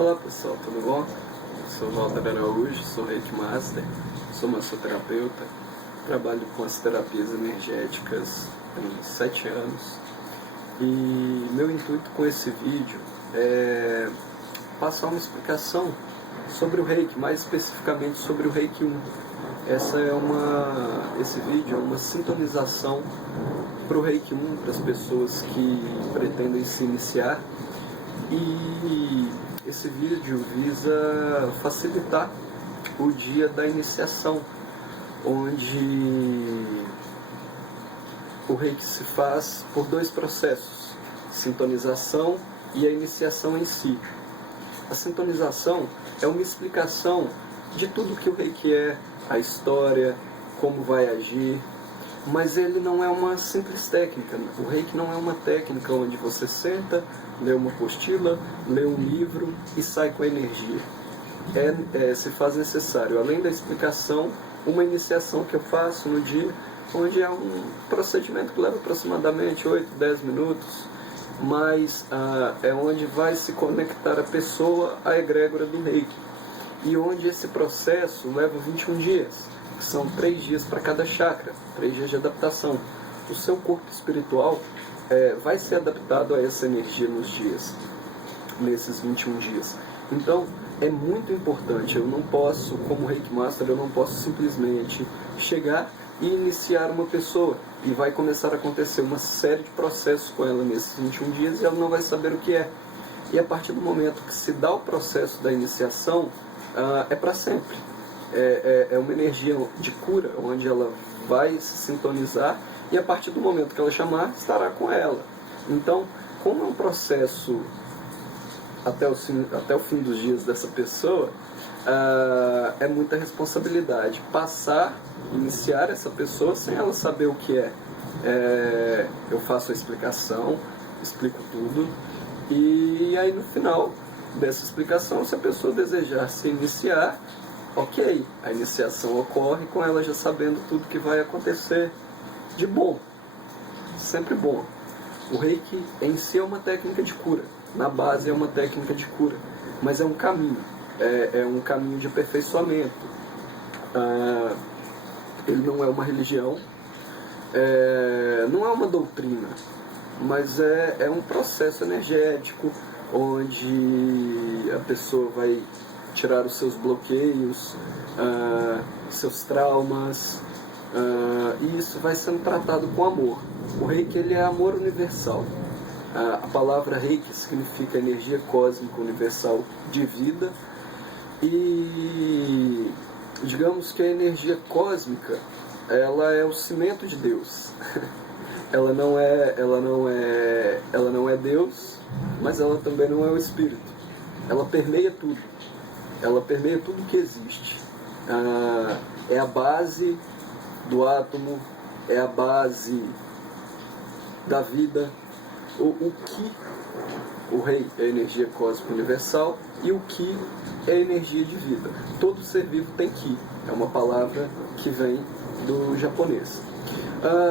Olá pessoal, tudo bom? Sou Walter Araújo, sou Reiki Master, sou massoterapeuta, trabalho com as terapias energéticas há 7 anos e meu intuito com esse vídeo é passar uma explicação sobre o Reiki, mais especificamente sobre o Reiki 1. Esse vídeo é uma sintonização para o Reiki 1, para as pessoas que pretendem se iniciar, e esse vídeo visa facilitar o dia da iniciação, onde o Reiki se faz por 2 processos, sintonização e a iniciação em si. A sintonização é uma explicação de tudo que o Reiki é, a história, como vai agir, mas ele não é uma simples técnica. O Reiki não é uma técnica onde você senta, lê uma apostila, lê um livro e sai com a energia. Se faz necessário, além da explicação, uma iniciação que eu faço no dia, onde é um procedimento que leva aproximadamente 8, 10 minutos, mas é onde vai se conectar a pessoa à egrégora do Reiki, e onde esse processo leva 21 dias, que são 3 dias para cada chakra, 3 dias de adaptação. O seu corpo espiritual vai ser adaptado a essa energia nesses 21 dias. Então, é muito importante. Eu não posso, como Reiki Master, eu não posso simplesmente chegar e iniciar uma pessoa, e vai começar a acontecer uma série de processos com ela nesses 21 dias e ela não vai saber o que é. E a partir do momento que se dá o processo da iniciação, é para sempre. É uma energia de cura, onde ela vai se sintonizar, e a partir do momento que ela chamar, estará com ela. Então, como é um processo até o fim dos dias dessa pessoa, é muita responsabilidade iniciar essa pessoa sem ela saber o que é. Eu faço a explicação, explico tudo, e aí no final dessa explicação, se a pessoa desejar se iniciar, ok, a iniciação ocorre com ela já sabendo tudo que vai acontecer de bom, sempre bom. O Reiki em si é uma técnica de cura, na base é uma técnica de cura, mas é um caminho, é um caminho de aperfeiçoamento. Ele não é uma religião, não é uma doutrina, mas é um processo energético, onde a pessoa vai tirar os seus bloqueios, seus traumas, e isso vai sendo tratado com amor. O Reiki, ele é amor universal. A palavra Reiki significa energia cósmica universal de vida, e digamos que a energia cósmica, ela é o cimento de Deus. ela não é Deus, mas ela também não é o Espírito. Ela permeia tudo. Ela permeia tudo que existe. É a base do átomo, é a base da vida. O Ki, o Rei, é a energia cósmica universal, e o Ki é a energia de vida. Todo ser vivo tem Ki. É uma palavra que vem do japonês.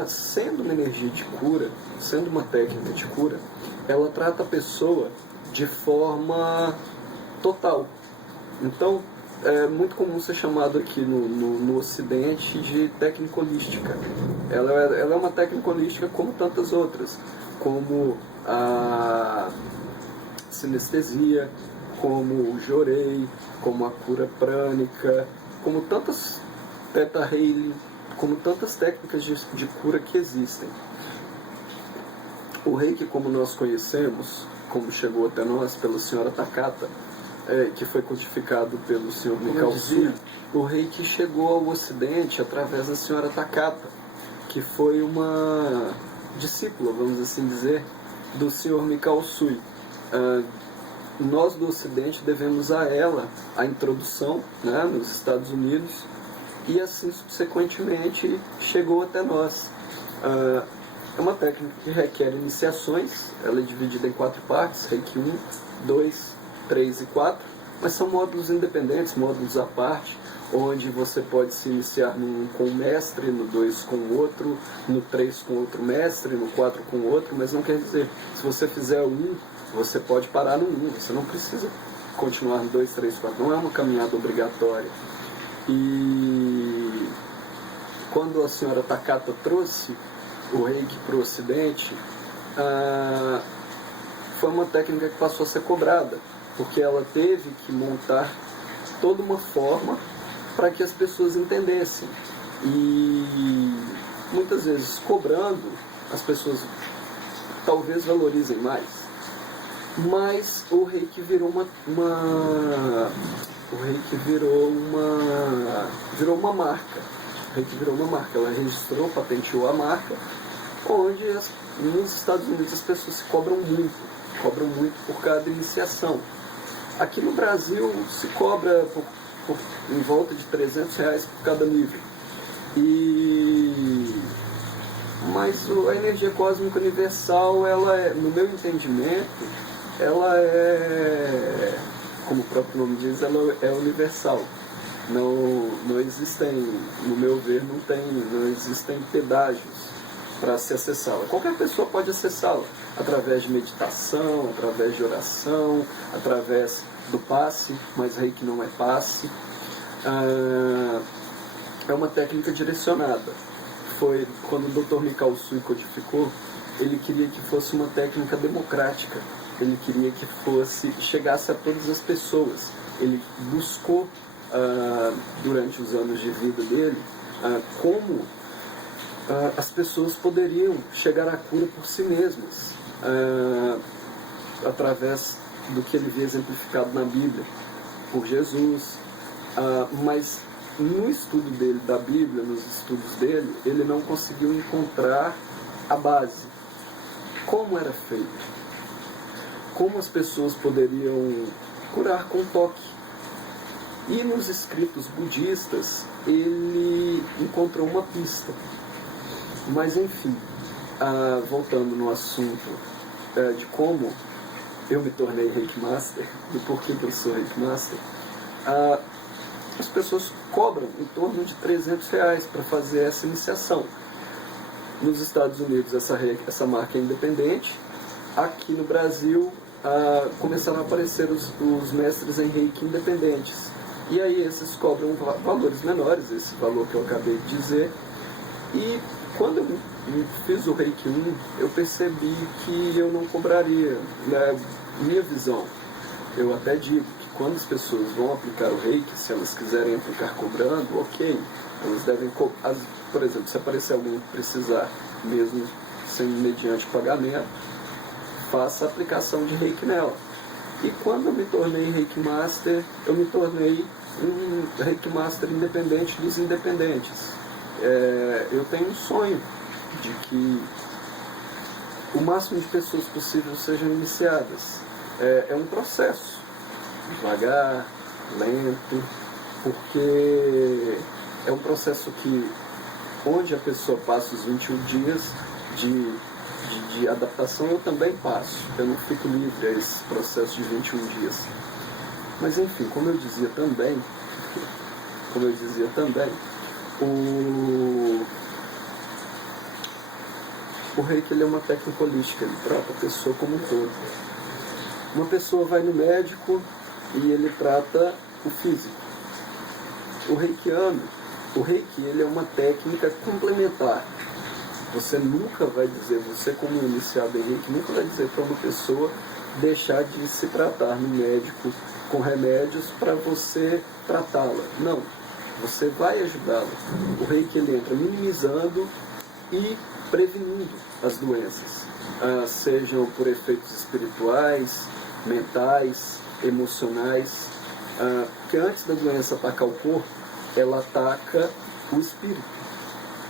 Sendo uma energia de cura, sendo uma técnica de cura, ela trata a pessoa de forma total. Então, é muito comum ser chamado aqui no Ocidente de técnica holística. Ela é uma técnica holística como tantas outras, como a sinestesia, como o jorei, como a cura prânica, como tantas Theta Healing, como tantas técnicas de cura que existem. O Reiki, como nós conhecemos, como chegou até nós pela senhora Takata, que foi codificado pelo senhor Mikao Usui, o Reiki chegou ao Ocidente através da senhora Takata, que foi uma discípula, vamos assim dizer, do senhor Mikao Usui. Nós do Ocidente devemos a ela a introdução, né, nos Estados Unidos, e assim subsequentemente chegou até nós. É uma técnica que requer iniciações, ela é dividida em 4 partes, Reiki 1, 2, 3 e 4, mas são módulos independentes, módulos à parte, onde você pode se iniciar no 1 com um mestre, no 2 com outro, no 3 com outro mestre, no 4 com outro, mas não quer dizer, se você fizer o 1, você pode parar no 1, você não precisa continuar no 2, 3, 4. Não é uma caminhada obrigatória. E quando a senhora Takata trouxe o reiki para o Ocidente, foi uma técnica que passou a ser cobrada, porque ela teve que montar toda uma forma para que as pessoas entendessem. E muitas vezes cobrando, as pessoas talvez valorizem mais. Mas o reiki virou virou uma marca. O reiki virou uma marca. Ela registrou, patenteou a marca, onde nos Estados Unidos as pessoas se cobram muito por cada iniciação. Aqui no Brasil se cobra em volta de R$300 por cada nível. Mas a energia cósmica universal, ela é, no meu entendimento, ela é, como o próprio nome diz, ela é universal. Não existem, no meu ver, não existem pedágios para se acessá-la. Qualquer pessoa pode acessá-la através de meditação, através de oração, através do passe, mas reiki não é passe. É uma técnica direcionada. Foi quando o Dr. Mikao Usui codificou, ele queria que fosse uma técnica democrática. Ele queria que chegasse a todas as pessoas. Ele buscou, durante os anos de vida dele, como as pessoas poderiam chegar à cura por si mesmas, através do que ele via exemplificado na Bíblia, por Jesus. Mas no estudo dele da Bíblia, nos estudos dele, ele não conseguiu encontrar a base. Como era feito? Como as pessoas poderiam curar com toque? E nos escritos budistas, ele encontrou uma pista. Mas enfim, voltando no assunto de como eu me tornei Reiki Master, do porquê que eu sou Reiki Master, as pessoas cobram em torno de R$300 para fazer essa iniciação. Nos Estados Unidos essa marca é independente. Aqui no Brasil começaram a aparecer os mestres em Reiki independentes. E aí esses cobram valores menores, esse valor que eu acabei de dizer. E quando eu fiz o Reiki 1, eu percebi que eu não cobraria. Na minha visão, eu até digo que quando as pessoas vão aplicar o Reiki, se elas quiserem aplicar cobrando, ok. Elas devem cobrar. Por exemplo, se aparecer alguém que precisar, mesmo sendo mediante pagamento, faça a aplicação de Reiki nela. E quando eu me tornei Reiki Master, eu me tornei um Reiki Master independente dos independentes. Eu tenho um sonho de que o máximo de pessoas possível sejam iniciadas. É um processo, devagar, lento, porque é um processo onde a pessoa passa os 21 dias de adaptação, eu também passo. Eu não fico livre a esse processo de 21 dias. Mas enfim, como eu dizia também, o reiki ele é uma técnica holística, ele trata a pessoa como um todo. Uma pessoa vai no médico e ele trata o físico. O reiki ele é uma técnica complementar. Você nunca vai dizer, você como iniciado em reiki, nunca vai dizer para uma pessoa deixar de se tratar no médico com remédios para você tratá-la. Não, você vai ajudá-la. O reiki ele entra minimizando e prevenindo as doenças, sejam por efeitos espirituais, mentais, emocionais, porque antes da doença atacar o corpo, ela ataca o espírito.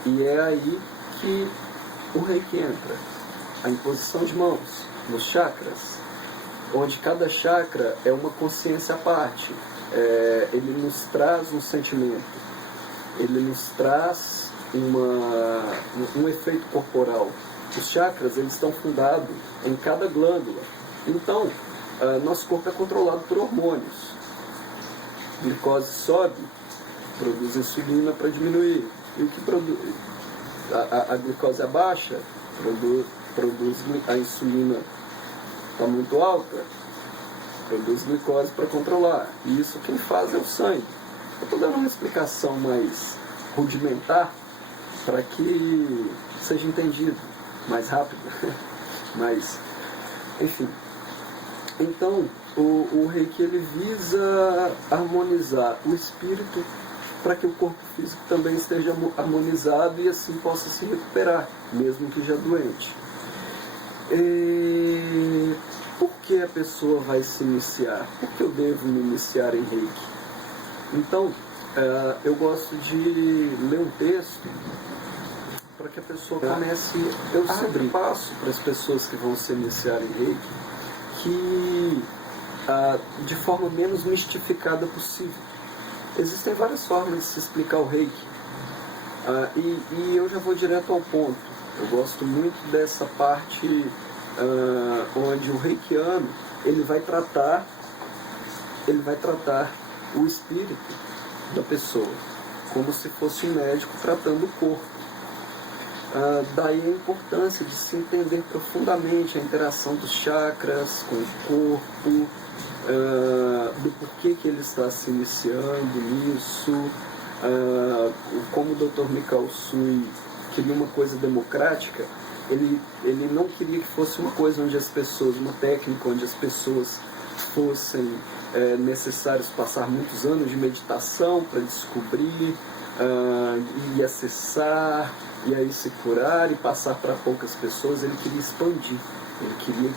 E é aí que o reiki entra. A imposição de mãos nos chakras, onde cada chakra é uma consciência à parte. Ele nos traz um sentimento, ele nos traz um efeito corporal. Os chakras eles estão fundados em cada glândula. Então, nosso corpo é controlado por hormônios. A glicose sobe, produz insulina para diminuir. E o que produz? A glicose abaixa, produz a insulina está muito alta, produz glicose para controlar. E isso quem faz é o sangue. Eu estou dando uma explicação mais rudimentar para que seja entendido mais rápido. Mas, enfim. Então, o Reiki ele visa harmonizar o espírito para que o corpo físico também esteja harmonizado e assim possa se recuperar, mesmo que já doente. E por que a pessoa vai se iniciar? Por que eu devo me iniciar em Reiki? Então, eu gosto de ler um texto para que a pessoa comece. Eu sempre passo para as pessoas que vão se iniciar em Reiki que de forma menos mistificada possível. Existem várias formas de se explicar o Reiki e eu já vou direto ao ponto. Eu gosto muito dessa parte onde o reikiano ele vai tratar o espírito da pessoa como se fosse um médico tratando o corpo. Daí a importância de se entender profundamente a interação dos chakras com o corpo, do porquê que ele está se iniciando nisso, como o Dr. Mikao Usui queria uma coisa democrática, ele não queria que fosse uma coisa onde as pessoas, uma técnica onde as pessoas fossem necessários passar muitos anos de meditação para descobrir e acessar e aí se curar e passar para poucas pessoas. Ele queria expandir, ele queria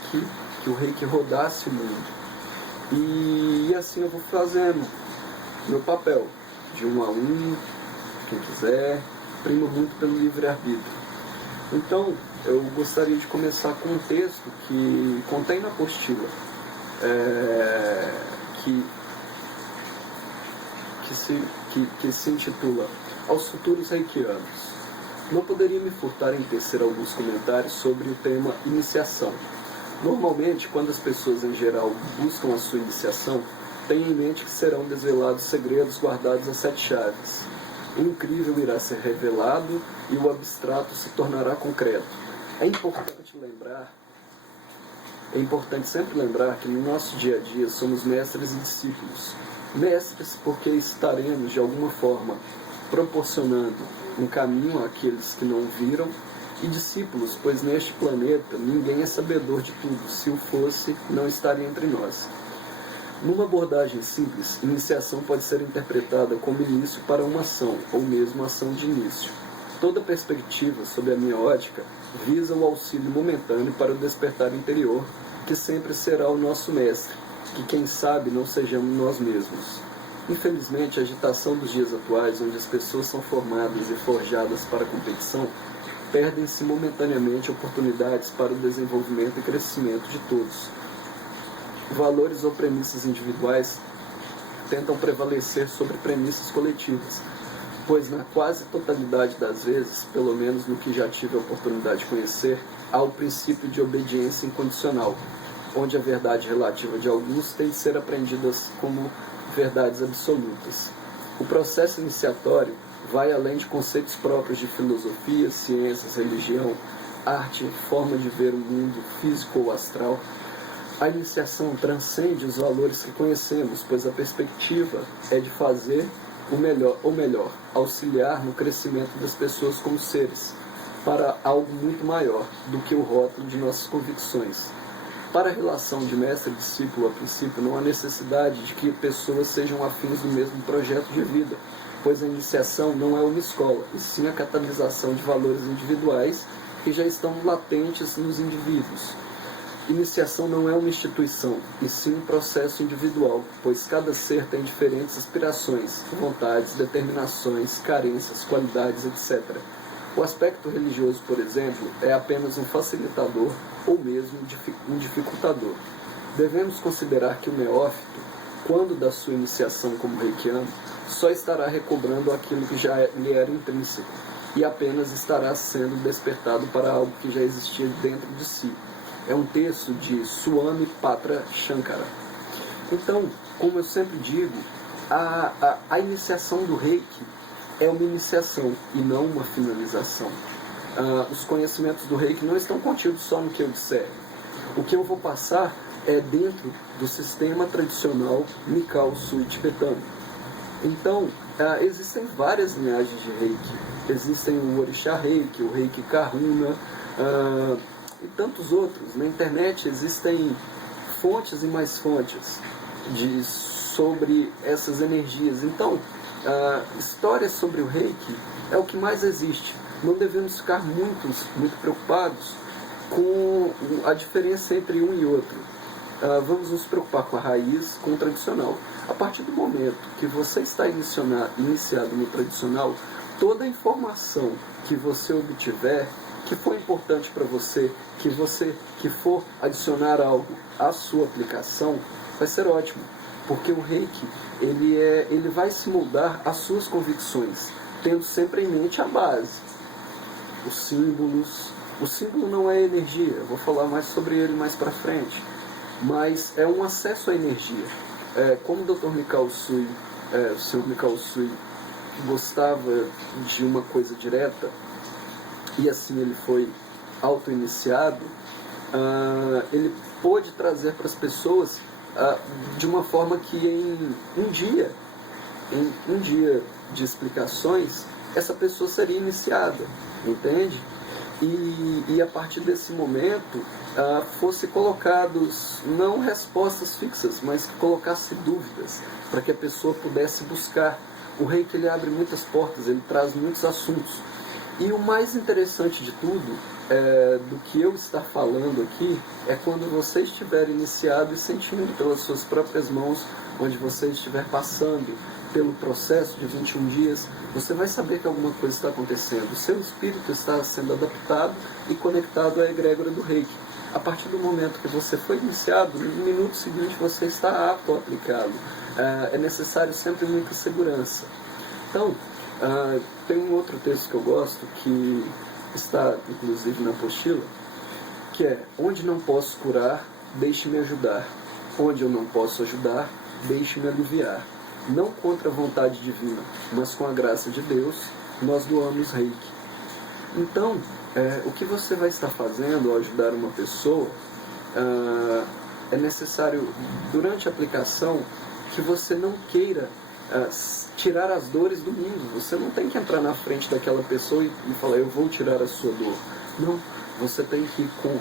que o Reiki rodasse o mundo. E assim eu vou fazendo meu papel, de um a um, quem quiser, primo muito pelo livre-arbítrio. Então, eu gostaria de começar com um texto que contém na apostila, que se intitula Aos Futuros Reikianos. Não poderia me furtar em tecer alguns comentários sobre o tema iniciação. Normalmente, quando as pessoas em geral buscam a sua iniciação, têm em mente que serão desvelados segredos guardados a 7 chaves. O incrível irá ser revelado e o abstrato se tornará concreto. É importante sempre lembrar que no nosso dia a dia somos mestres e discípulos. Mestres porque estaremos, de alguma forma, proporcionando um caminho àqueles que não viram, e discípulos, pois neste planeta ninguém é sabedor de tudo. Se o fosse, não estaria entre nós. Numa abordagem simples, iniciação pode ser interpretada como início para uma ação, ou mesmo ação de início. Toda perspectiva, sob a minha ótica, visa o auxílio momentâneo para o despertar interior, que sempre será o nosso mestre, que quem sabe não sejamos nós mesmos. Infelizmente, a agitação dos dias atuais, onde as pessoas são formadas e forjadas para a competição, perdem-se momentaneamente oportunidades para o desenvolvimento e crescimento de todos. Valores ou premissas individuais tentam prevalecer sobre premissas coletivas, pois na quase totalidade das vezes, pelo menos no que já tive a oportunidade de conhecer, há o princípio de obediência incondicional, onde a verdade relativa de alguns tem de ser aprendida como verdades absolutas. O processo iniciatório vai além de conceitos próprios de filosofia, ciências, religião, arte, forma de ver o mundo físico ou astral. A iniciação transcende os valores que conhecemos, pois a perspectiva é de fazer o melhor, ou melhor, auxiliar no crescimento das pessoas como seres, para algo muito maior do que o rótulo de nossas convicções. Para a relação de mestre e discípulo, a princípio, não há necessidade de que pessoas sejam afins do mesmo projeto de vida, pois a iniciação não é uma escola, e sim a catalisação de valores individuais que já estão latentes nos indivíduos. Iniciação não é uma instituição, e sim um processo individual, pois cada ser tem diferentes aspirações, vontades, determinações, carências, qualidades, etc. O aspecto religioso, por exemplo, é apenas um facilitador ou mesmo um dificultador. Devemos considerar que o neófito, quando da sua iniciação como reikiano, só estará recobrando aquilo que já lhe era intrínseco e apenas estará sendo despertado para algo que já existia dentro de si. É um texto de Swami Patra Shankara. Então, como eu sempre digo, a iniciação do Reiki é uma iniciação e não uma finalização. Os conhecimentos do Reiki não estão contidos só no que eu disser. O que eu vou passar é dentro do sistema tradicional Mikao Sui tibetano. Então, existem várias linhagens de Reiki. Existem o Orixá Reiki, o Reiki Kahuna e tantos outros. Na internet existem fontes e mais fontes sobre essas energias. Então, histórias sobre o Reiki é o que mais existe. Não devemos ficar muito preocupados com a diferença entre um e outro. Vamos nos preocupar com a raiz, com o tradicional. A partir do momento que você está iniciado no tradicional, toda a informação que você obtiver, que for importante para você, que for adicionar algo à sua aplicação, vai ser ótimo. Porque o Reiki, ele vai se moldar às suas convicções, tendo sempre em mente a base. Os símbolos. O símbolo não é energia, eu vou falar mais sobre ele mais para frente. Mas é um acesso à energia. Como o Dr. Mikao Sui, o Sr. Mikao Sui, gostava de uma coisa direta, e assim ele foi auto-iniciado, ele pôde trazer para as pessoas de uma forma que em um dia de explicações, essa pessoa seria iniciada, entende? E a partir desse momento fosse colocados não respostas fixas, mas que colocasse dúvidas, para que a pessoa pudesse buscar. O Reiki, ele abre muitas portas, ele traz muitos assuntos. E o mais interessante de tudo, do que eu estar falando aqui, é quando você estiver iniciado e sentindo pelas suas próprias mãos, onde você estiver passando pelo processo de 21 dias, você vai saber que alguma coisa está acontecendo. O seu espírito está sendo adaptado e conectado à egrégora do Reiki. A partir do momento que você foi iniciado, no minuto seguinte você está apto a aplicá-lo. É necessário sempre muita segurança. Então, tem um outro texto que eu gosto, que está inclusive na apostila, que é: onde não posso curar, deixe-me ajudar. Onde eu não posso ajudar, deixe-me aliviar. Não contra a vontade divina, mas com a graça de Deus, nós doamos Reiki. Então, o que você vai estar fazendo ao ajudar uma pessoa, é necessário, durante a aplicação, que você não queira tirar as dores do mundo. Você não tem que entrar na frente daquela pessoa e falar: eu vou tirar a sua dor. Não, você tem que ir com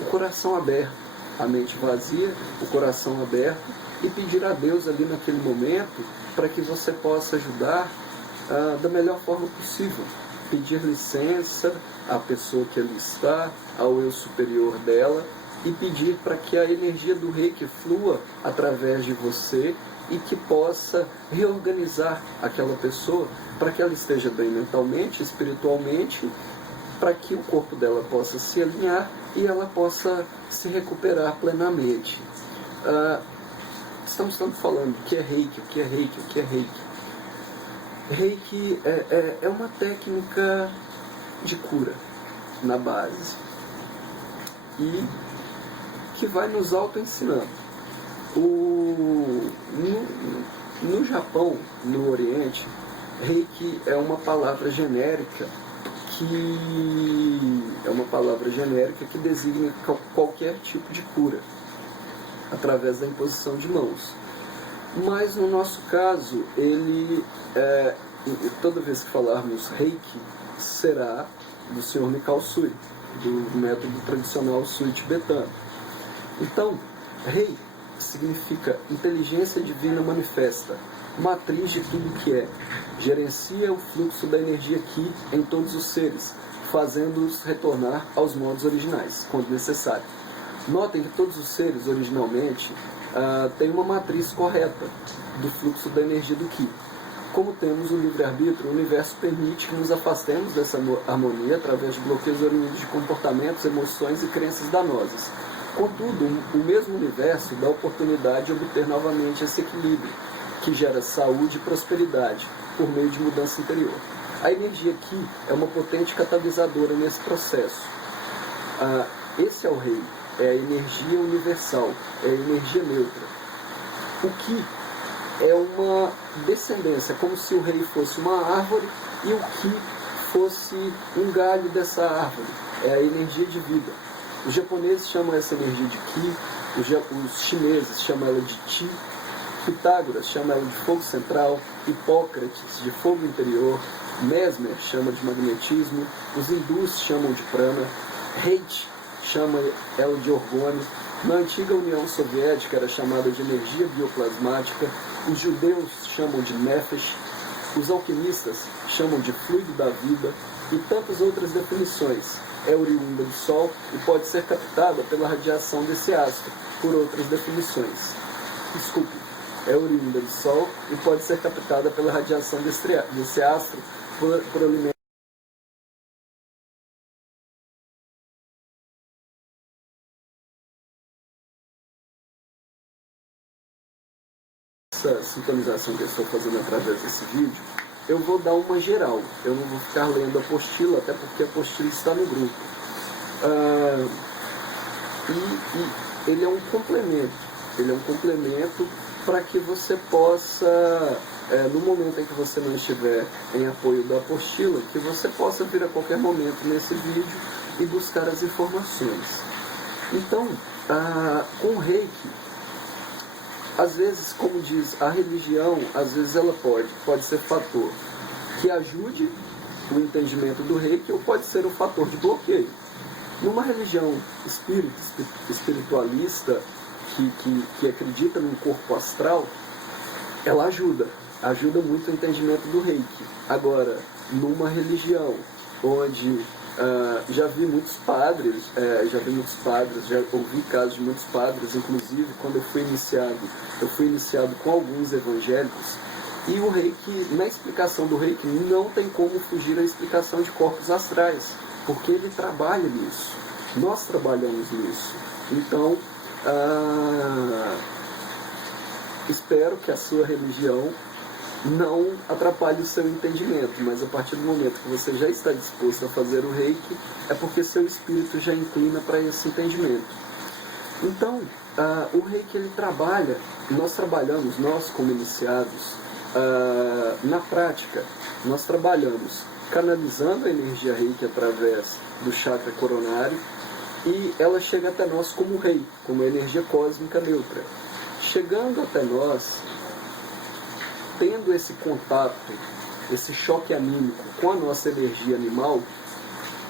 o coração aberto, a mente vazia, o coração aberto, e pedir a Deus ali naquele momento para que você possa ajudar da melhor forma possível. Pedir licença à pessoa que ali está, ao eu superior dela, e pedir para que a energia do Reiki flua através de você e que possa reorganizar aquela pessoa para que ela esteja bem mentalmente, espiritualmente, para que o corpo dela possa se alinhar e ela possa se recuperar plenamente. Estamos tanto falando o que é Reiki, o que é Reiki, o que é Reiki. Reiki é uma técnica de cura na base e que vai nos auto-ensinando. No Japão, no Oriente, Reiki é uma palavra genérica que designa qualquer tipo de cura através da imposição de mãos. Mas no nosso caso, toda vez que falarmos Reiki, será do Sr. Mikao Sui, do método tradicional Sui tibetano. Então, Rei significa inteligência divina manifesta, matriz de tudo que é, gerencia o fluxo da energia Ki em todos os seres, fazendo-os retornar aos modos originais, quando necessário. Notem que todos os seres, originalmente, têm uma matriz correta do fluxo da energia do Ki. Como temos o livre-arbítrio, o universo permite que nos afastemos dessa harmonia através de bloqueios oriundos de comportamentos, emoções e crenças danosas. Contudo, o mesmo universo dá oportunidade de obter novamente esse equilíbrio, que gera saúde e prosperidade, por meio de mudança interior. A energia Ki é uma potente catalisadora nesse processo. Esse é o Rei, é a energia universal, é a energia neutra. O Ki é uma descendência, como se o Rei fosse uma árvore e o Ki fosse um galho dessa árvore, é a energia de vida. Os japoneses chamam essa energia de Ki, Os chineses chamam ela de Qi, Pitágoras chama ela de fogo central, Hipócrates de fogo interior, Mesmer chama de magnetismo, os hindus chamam de prana, Reiki chama ela de orgônio, na antiga União Soviética era chamada de energia bioplasmática, os judeus chamam de nefesh, os alquimistas chamam de fluido da vida e tantas outras definições. É oriunda do Sol e pode ser captada pela radiação desse astro, por outras definições. Desculpe, é oriunda do Sol e pode ser captada pela radiação desse astro por alimento. Essa sintonização que eu estou fazendo através desse vídeo, eu vou dar uma geral. Eu não vou ficar lendo a apostila, até porque a apostila está no grupo. E ele é um complemento. Ele é um complemento para que você possa, no momento em que você não estiver em apoio da apostila, que você possa vir a qualquer momento nesse vídeo e buscar as informações. Então, com o Reiki, às vezes, como diz a religião, às vezes ela pode ser fator que ajude o entendimento do Reiki ou pode ser um fator de bloqueio. Numa religião espiritualista que acredita num corpo astral, ela ajuda muito o entendimento do Reiki. Agora, numa religião onde já vi muitos padres, já ouvi casos de muitos padres, inclusive quando eu fui iniciado com alguns evangélicos, e o Reiki, na explicação do Reiki, não tem como fugir à explicação de corpos astrais, porque ele trabalha nisso, nós trabalhamos nisso. Então, espero que a sua religião não atrapalhe o seu entendimento, mas a partir do momento que você já está disposto a fazer o Reiki, é porque seu espírito já inclina para esse entendimento. Então, o Reiki ele trabalha, nós como iniciados, na prática, nós trabalhamos canalizando a energia Reiki através do chakra coronário e ela chega até nós como Reiki, como energia cósmica neutra. Chegando até nós, tendo esse contato, esse choque anímico com a nossa energia animal,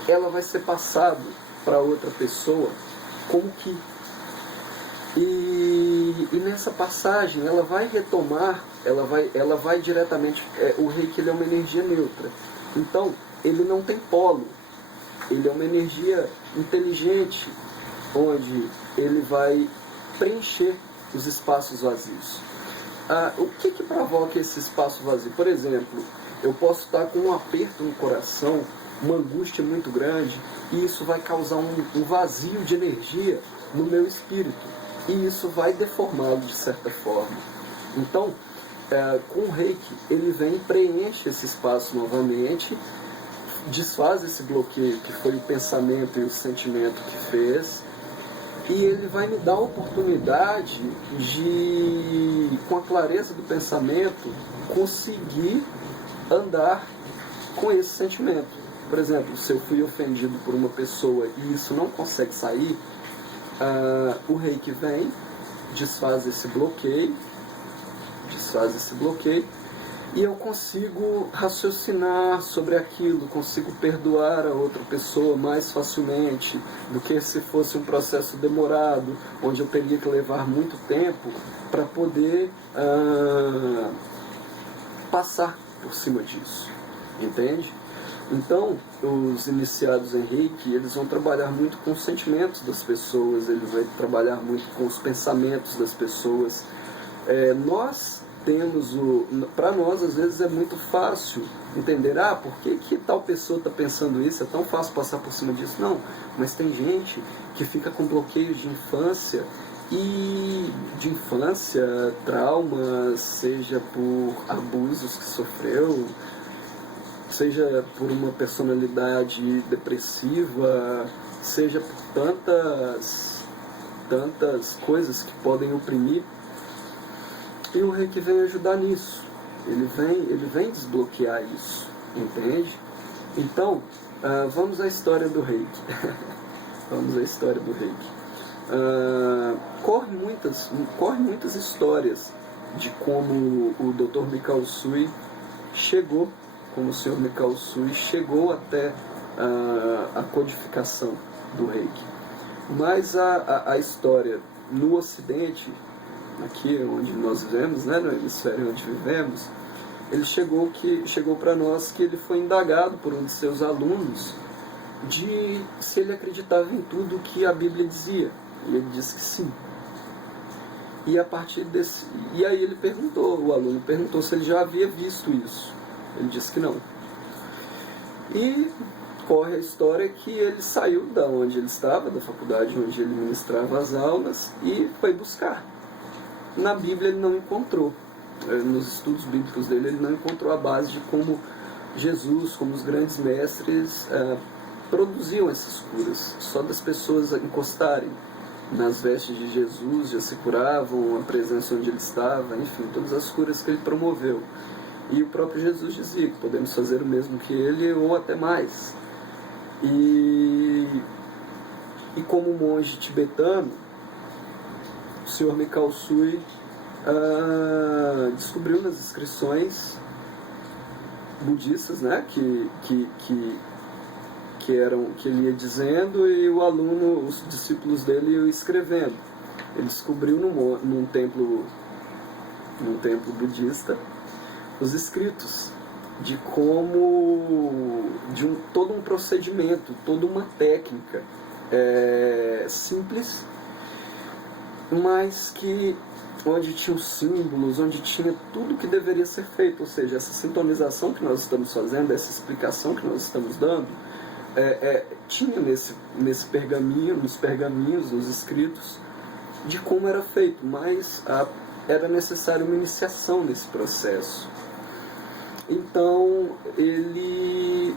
ela vai ser passado para outra pessoa como Ki. E nessa passagem ela vai retomar, ela vai diretamente, o Reiki ele é uma energia neutra. Então, ele não tem polo, ele é uma energia inteligente, onde ele vai preencher os espaços vazios. O que provoca esse espaço vazio? Por exemplo, eu posso estar com um aperto no coração, uma angústia muito grande, e isso vai causar um vazio de energia no meu espírito, e isso vai deformá-lo de certa forma. Então, com o Reiki, ele vem e preenche esse espaço novamente, desfaz esse bloqueio que foi o pensamento e o sentimento que fez, e ele vai me dar a oportunidade de, com a clareza do pensamento, conseguir andar com esse sentimento. Por exemplo, se eu fui ofendido por uma pessoa e isso não consegue sair, o Reiki vem, desfaz esse bloqueio, e eu consigo raciocinar sobre aquilo, consigo perdoar a outra pessoa mais facilmente do que se fosse um processo demorado, onde eu teria que levar muito tempo para poder passar por cima disso, entende? Então, os iniciados em Reiki, eles vão trabalhar muito com os sentimentos das pessoas, eles vão trabalhar muito com os pensamentos das pessoas. Para nós, às vezes, é muito fácil entender, por que tal pessoa está pensando isso, é tão fácil passar por cima disso. Não, mas tem gente que fica com bloqueios de infância, traumas, seja por abusos que sofreu, seja por uma personalidade depressiva, seja por tantas coisas que podem oprimir. E o Reiki vem ajudar nisso, ele vem desbloquear isso, entende? Então, vamos à história do Reiki. Vamos à história do Reiki. corre muitas histórias de como o Dr. Mikao Usui chegou, como o Sr. Mikao Usui chegou até a codificação do Reiki. Mas a história no Ocidente, aqui onde nós vivemos, né, no hemisfério onde vivemos, ele chegou para nós que ele foi indagado por um de seus alunos de se ele acreditava em tudo que a Bíblia dizia. E ele disse que sim. E aí ele perguntou, o aluno perguntou se ele já havia visto isso. Ele disse que não. E corre a história que ele saiu da onde ele estava, da faculdade onde ele ministrava as aulas, e foi buscar. Na Bíblia ele não encontrou. Nos estudos bíblicos dele ele não encontrou a base de como Jesus, como os grandes mestres produziam essas curas. Só das pessoas encostarem nas vestes de Jesus já se curavam, a presença onde ele estava, enfim, todas as curas que ele promoveu. E o próprio Jesus dizia que podemos fazer o mesmo que ele ou até mais. E como monge tibetano, o Sr. Mikao Usui descobriu nas inscrições budistas, né, que ele ia dizendo e o aluno, os discípulos dele iam escrevendo. Ele descobriu num templo budista os escritos de todo um procedimento, toda uma técnica simples, mas onde tinha os símbolos, onde tinha tudo que deveria ser feito, ou seja, essa sintonização que nós estamos fazendo, essa explicação que nós estamos dando, tinha nesse pergaminho, nos pergaminhos, nos escritos, de como era feito, mas era necessário uma iniciação nesse processo. Então ele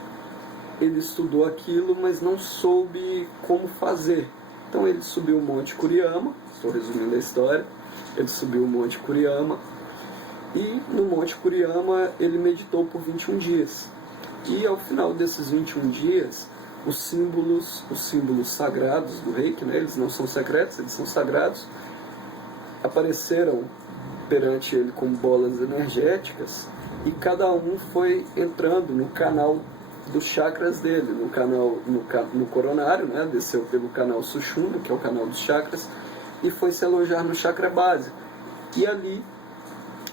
estudou aquilo, mas não soube como fazer. Então ele subiu o Monte Kuriyama, estou resumindo a história, ele subiu o Monte Kuriyama, e no Monte Kuriyama ele meditou por 21 dias. E ao final desses 21 dias, os símbolos sagrados do Reiki, né, eles não são secretos, eles são sagrados, apareceram perante ele como bolas energéticas, e cada um foi entrando no canal dos chakras dele, no coronário, né, desceu pelo canal Sushumna, que é o canal dos chakras, e foi se alojar no chakra básico. E ali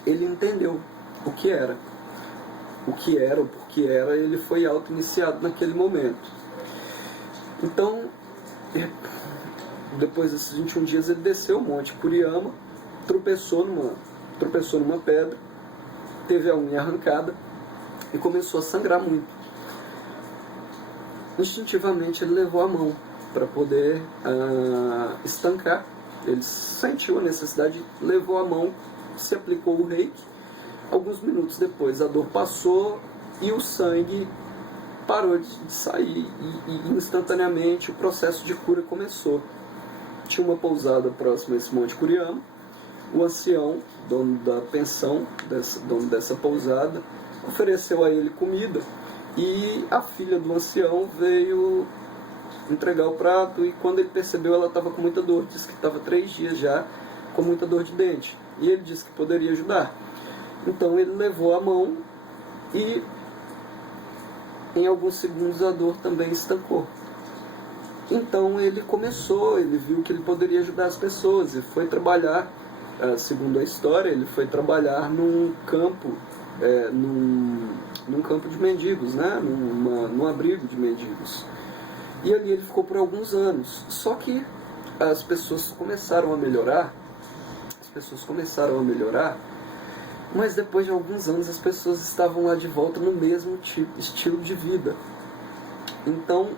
ele entendeu o que era, o porquê era, ele foi auto-iniciado naquele momento. Então, depois desses 21 dias, ele desceu o Monte Kuriyama, tropeçou numa pedra, teve a unha arrancada e começou a sangrar muito. Instintivamente ele levou a mão para poder estancar. Ele sentiu a necessidade, levou a mão, se aplicou o Reiki. Alguns minutos depois a dor passou e o sangue parou de sair e instantaneamente o processo de cura começou. Tinha uma pousada próxima a esse Monte Kuriyama. O ancião, dono da pensão, dono dessa pousada, ofereceu a ele comida e a filha do ancião veio entregar o prato, e quando ele percebeu, ela estava com muita dor. Disse que estava 3 dias já com muita dor de dente, e ele disse que poderia ajudar. Então ele levou a mão e em alguns segundos a dor também estancou. Então ele viu que ele poderia ajudar as pessoas e foi trabalhar, segundo a história, ele foi trabalhar num campo de mendigos, né? num abrigo de mendigos. E ali ele ficou por alguns anos. Só que as pessoas começaram a melhorar, mas depois de alguns anos as pessoas estavam lá de volta no mesmo estilo de vida. Então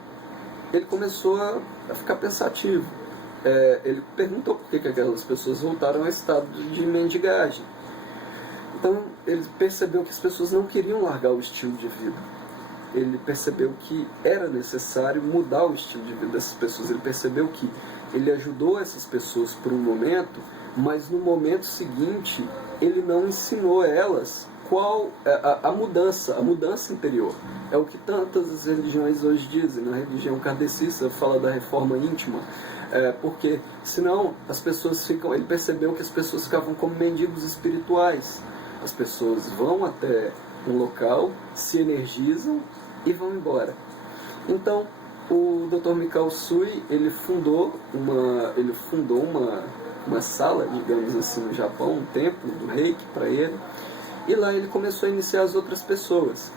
ele começou a ficar pensativo. Ele perguntou por que aquelas pessoas voltaram ao estado de mendigagem. Então ele percebeu que as pessoas não queriam largar o estilo de vida. Ele percebeu que era necessário mudar o estilo de vida dessas pessoas. Ele percebeu que ele ajudou essas pessoas por um momento, mas no momento seguinte ele não ensinou a elas qual a mudança interior. É o que tantas religiões hoje dizem. Na religião kardecista fala da reforma íntima. Porque senão as pessoas ficam... Ele percebeu que as pessoas ficavam como mendigos espirituais. As pessoas vão até um local, se energizam e vão embora. Então, o Dr. Mikao Usui, ele fundou uma sala, digamos assim, no Japão, um templo do Reiki para ele, e lá ele começou a iniciar as outras pessoas.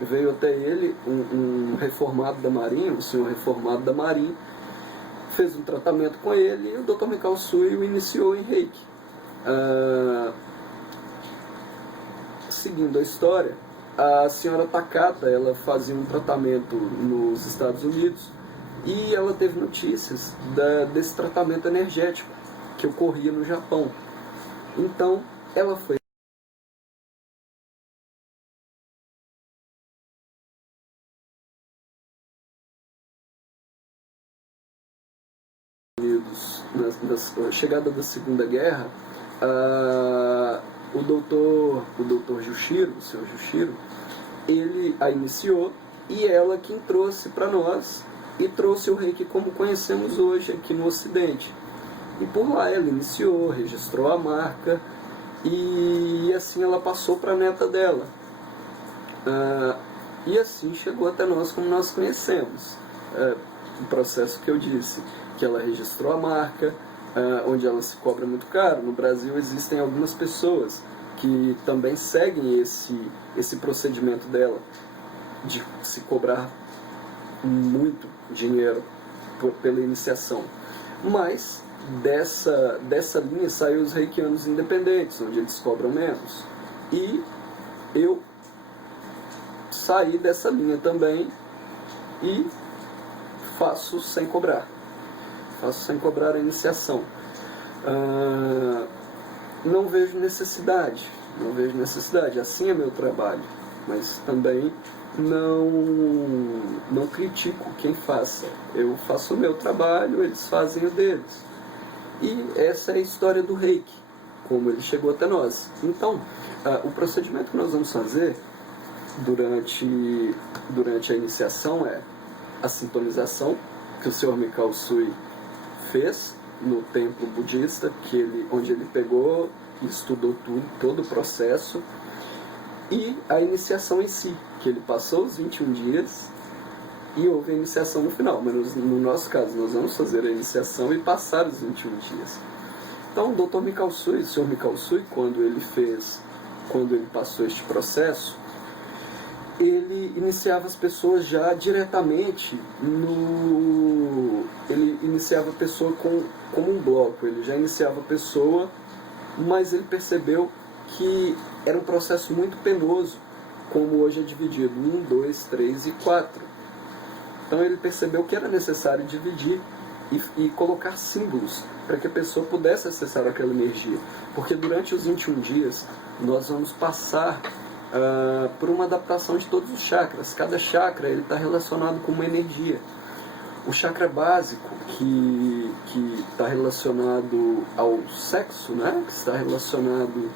Veio até ele um reformado da Marinha, um senhor reformado da Marinha, fez um tratamento com ele e o Dr. Mikao Usui o iniciou em Reiki. Seguindo a história, a senhora Takata, ela fazia um tratamento nos Estados Unidos e ela teve notícias desse tratamento energético que ocorria no Japão. Então, ela foi na chegada da Segunda Guerra, o doutor Jushiro, o senhor Jushiro, ele a iniciou e ela quem trouxe para nós e trouxe o Reiki como conhecemos hoje aqui no Ocidente. E por lá ela iniciou, registrou a marca e assim ela passou para a neta dela. E assim chegou até nós como nós conhecemos. O processo que eu disse, que ela registrou a marca, onde ela se cobra muito caro. No Brasil existem algumas pessoas que também seguem esse procedimento dela, de se cobrar muito dinheiro pela iniciação. Mas dessa linha saiu os reikianos independentes, onde eles cobram menos. E eu saí dessa linha também e faço sem cobrar. Faço sem cobrar a iniciação. Não vejo necessidade, assim é meu trabalho, mas também não critico quem faça. Eu faço o meu trabalho, eles fazem o deles. E essa é a história do Reiki, como ele chegou até nós. Então, o procedimento que nós vamos fazer durante a iniciação é a sintonização, que o Sr. Mikao Usui fez no templo budista, onde ele pegou e estudou todo o processo, e a iniciação em si, que ele passou os 21 dias e houve a iniciação no final. Mas no nosso caso, nós vamos fazer a iniciação e passar os 21 dias. Então, o Dr. Mikao Usui, o Sr. Mikao Usui, quando ele passou este processo, ele iniciava as pessoas já diretamente ele iniciava a pessoa como um bloco, ele já iniciava a pessoa, mas ele percebeu que era um processo muito penoso, como hoje é dividido 1, 2, 3 e 4. Então ele percebeu que era necessário dividir e colocar símbolos para que a pessoa pudesse acessar aquela energia, porque durante os 21 dias nós vamos passar por uma adaptação de todos os chakras. Cada chakra está relacionado com uma energia. O chakra básico, que está relacionado ao sexo, né? Que está relacionado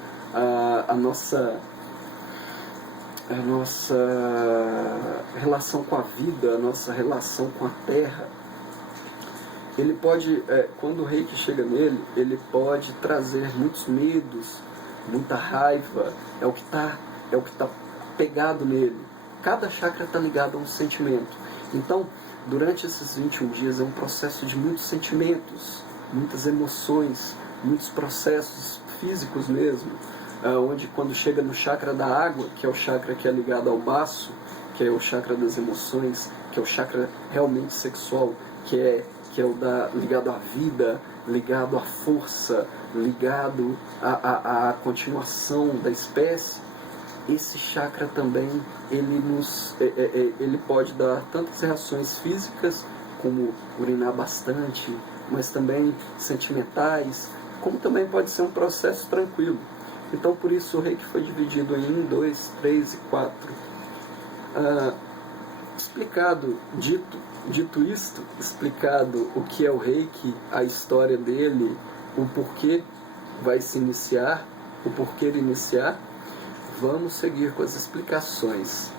à nossa relação com a vida, a nossa relação com a terra. Ele pode, quando o Reiki chega nele, ele pode trazer muitos medos, muita raiva, é o que está pegado nele. Cada chakra está ligado a um sentimento. Então, durante esses 21 dias é um processo de muitos sentimentos, muitas emoções, muitos processos físicos mesmo, onde quando chega no chakra da água, que é o chakra que é ligado ao baço, que é o chakra das emoções, que é o chakra realmente sexual, que é ligado à vida, ligado à força, ligado à continuação da espécie. Esse chakra também, ele pode dar tantas reações físicas, como urinar bastante, mas também sentimentais, como também pode ser um processo tranquilo. Então, por isso, o Reiki foi dividido em 1, 2, 3 e 4. Dito isto, explicado o que é o Reiki, a história dele, o porquê vai se iniciar, o porquê de iniciar, vamos seguir com as explicações.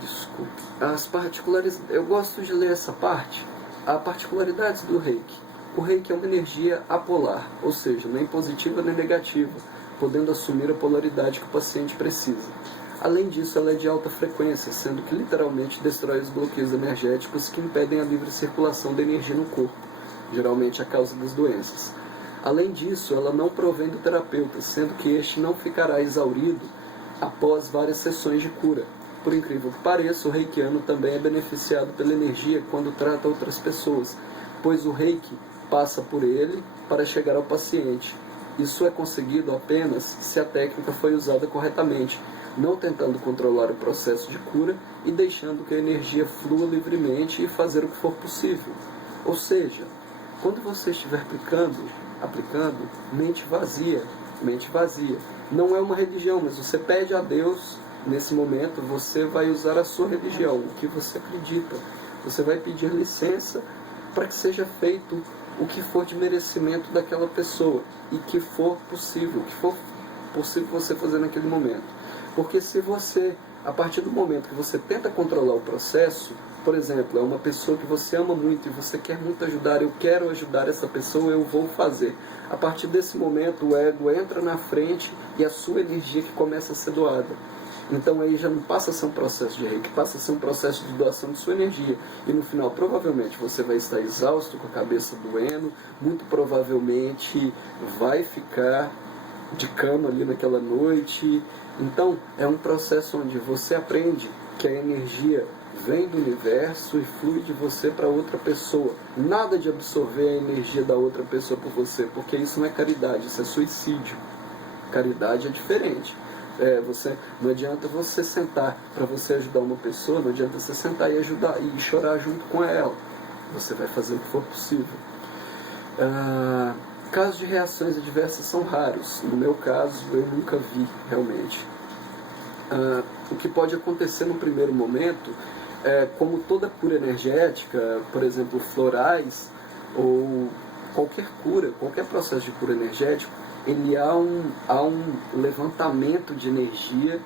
Desculpe. As particularidades, eu gosto de ler essa parte. Há particularidades do reiki. O reiki é uma energia apolar, ou seja, nem positiva nem negativa, podendo assumir a polaridade que o paciente precisa. Além disso, ela é de alta frequência, sendo que literalmente destrói os bloqueios energéticos que impedem a livre circulação da energia no corpo, geralmente a causa das doenças. Além disso, ela não provém do terapeuta, sendo que este não ficará exaurido após várias sessões de cura. Por incrível que pareça, o reikiano também é beneficiado pela energia quando trata outras pessoas, pois o reiki passa por ele para chegar ao paciente. Isso é conseguido apenas se a técnica foi usada corretamente, não tentando controlar o processo de cura e deixando que a energia flua livremente e fazer o que for possível. Ou seja, quando você estiver aplicando, mente vazia. Não é uma religião, mas você pede a Deus, nesse momento, você vai usar a sua religião, o que você acredita. Você vai pedir licença para que seja feito o que for de merecimento daquela pessoa e que for possível, você fazer naquele momento. Porque se você, a partir do momento que você tenta controlar o processo, por exemplo, é uma pessoa que você ama muito e você quer muito ajudar, eu quero ajudar essa pessoa, eu vou fazer. A partir desse momento o ego entra na frente e a sua energia que começa a ser doada. Então aí já não passa a ser um processo de reiki, passa a ser um processo de doação de sua energia. E no final, provavelmente, você vai estar exausto, com a cabeça doendo, muito provavelmente vai ficar de cama ali naquela noite. Então, é um processo onde você aprende que a energia vem do universo e flui de você para outra pessoa. Nada de absorver a energia da outra pessoa por você, porque isso não é caridade, isso é suicídio. Caridade é diferente. Não adianta você sentar para você ajudar uma pessoa, não adianta você sentar e ajudar e chorar junto com ela. Você vai fazer o que for possível. Casos de reações adversas são raros. No meu caso, eu nunca vi realmente. O que pode acontecer no primeiro momento como toda cura energética, por exemplo, florais, ou qualquer cura, qualquer processo de cura energético, há um levantamento de energia,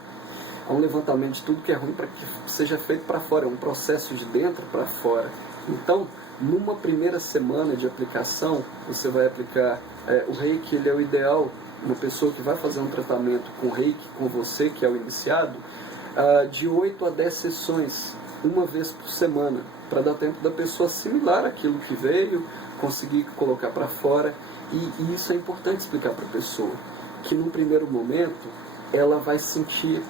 há um levantamento de tudo que é ruim para que seja feito para fora, é um processo de dentro para fora. Então, numa primeira semana de aplicação, você vai aplicar o reiki, ele é o ideal, uma pessoa que vai fazer um tratamento com reiki, com você, que é o iniciado, de 8 a 10 sessões, uma vez por semana, para dar tempo da pessoa assimilar aquilo que veio, conseguir colocar para fora. E isso é importante explicar para a pessoa, que num primeiro momento ela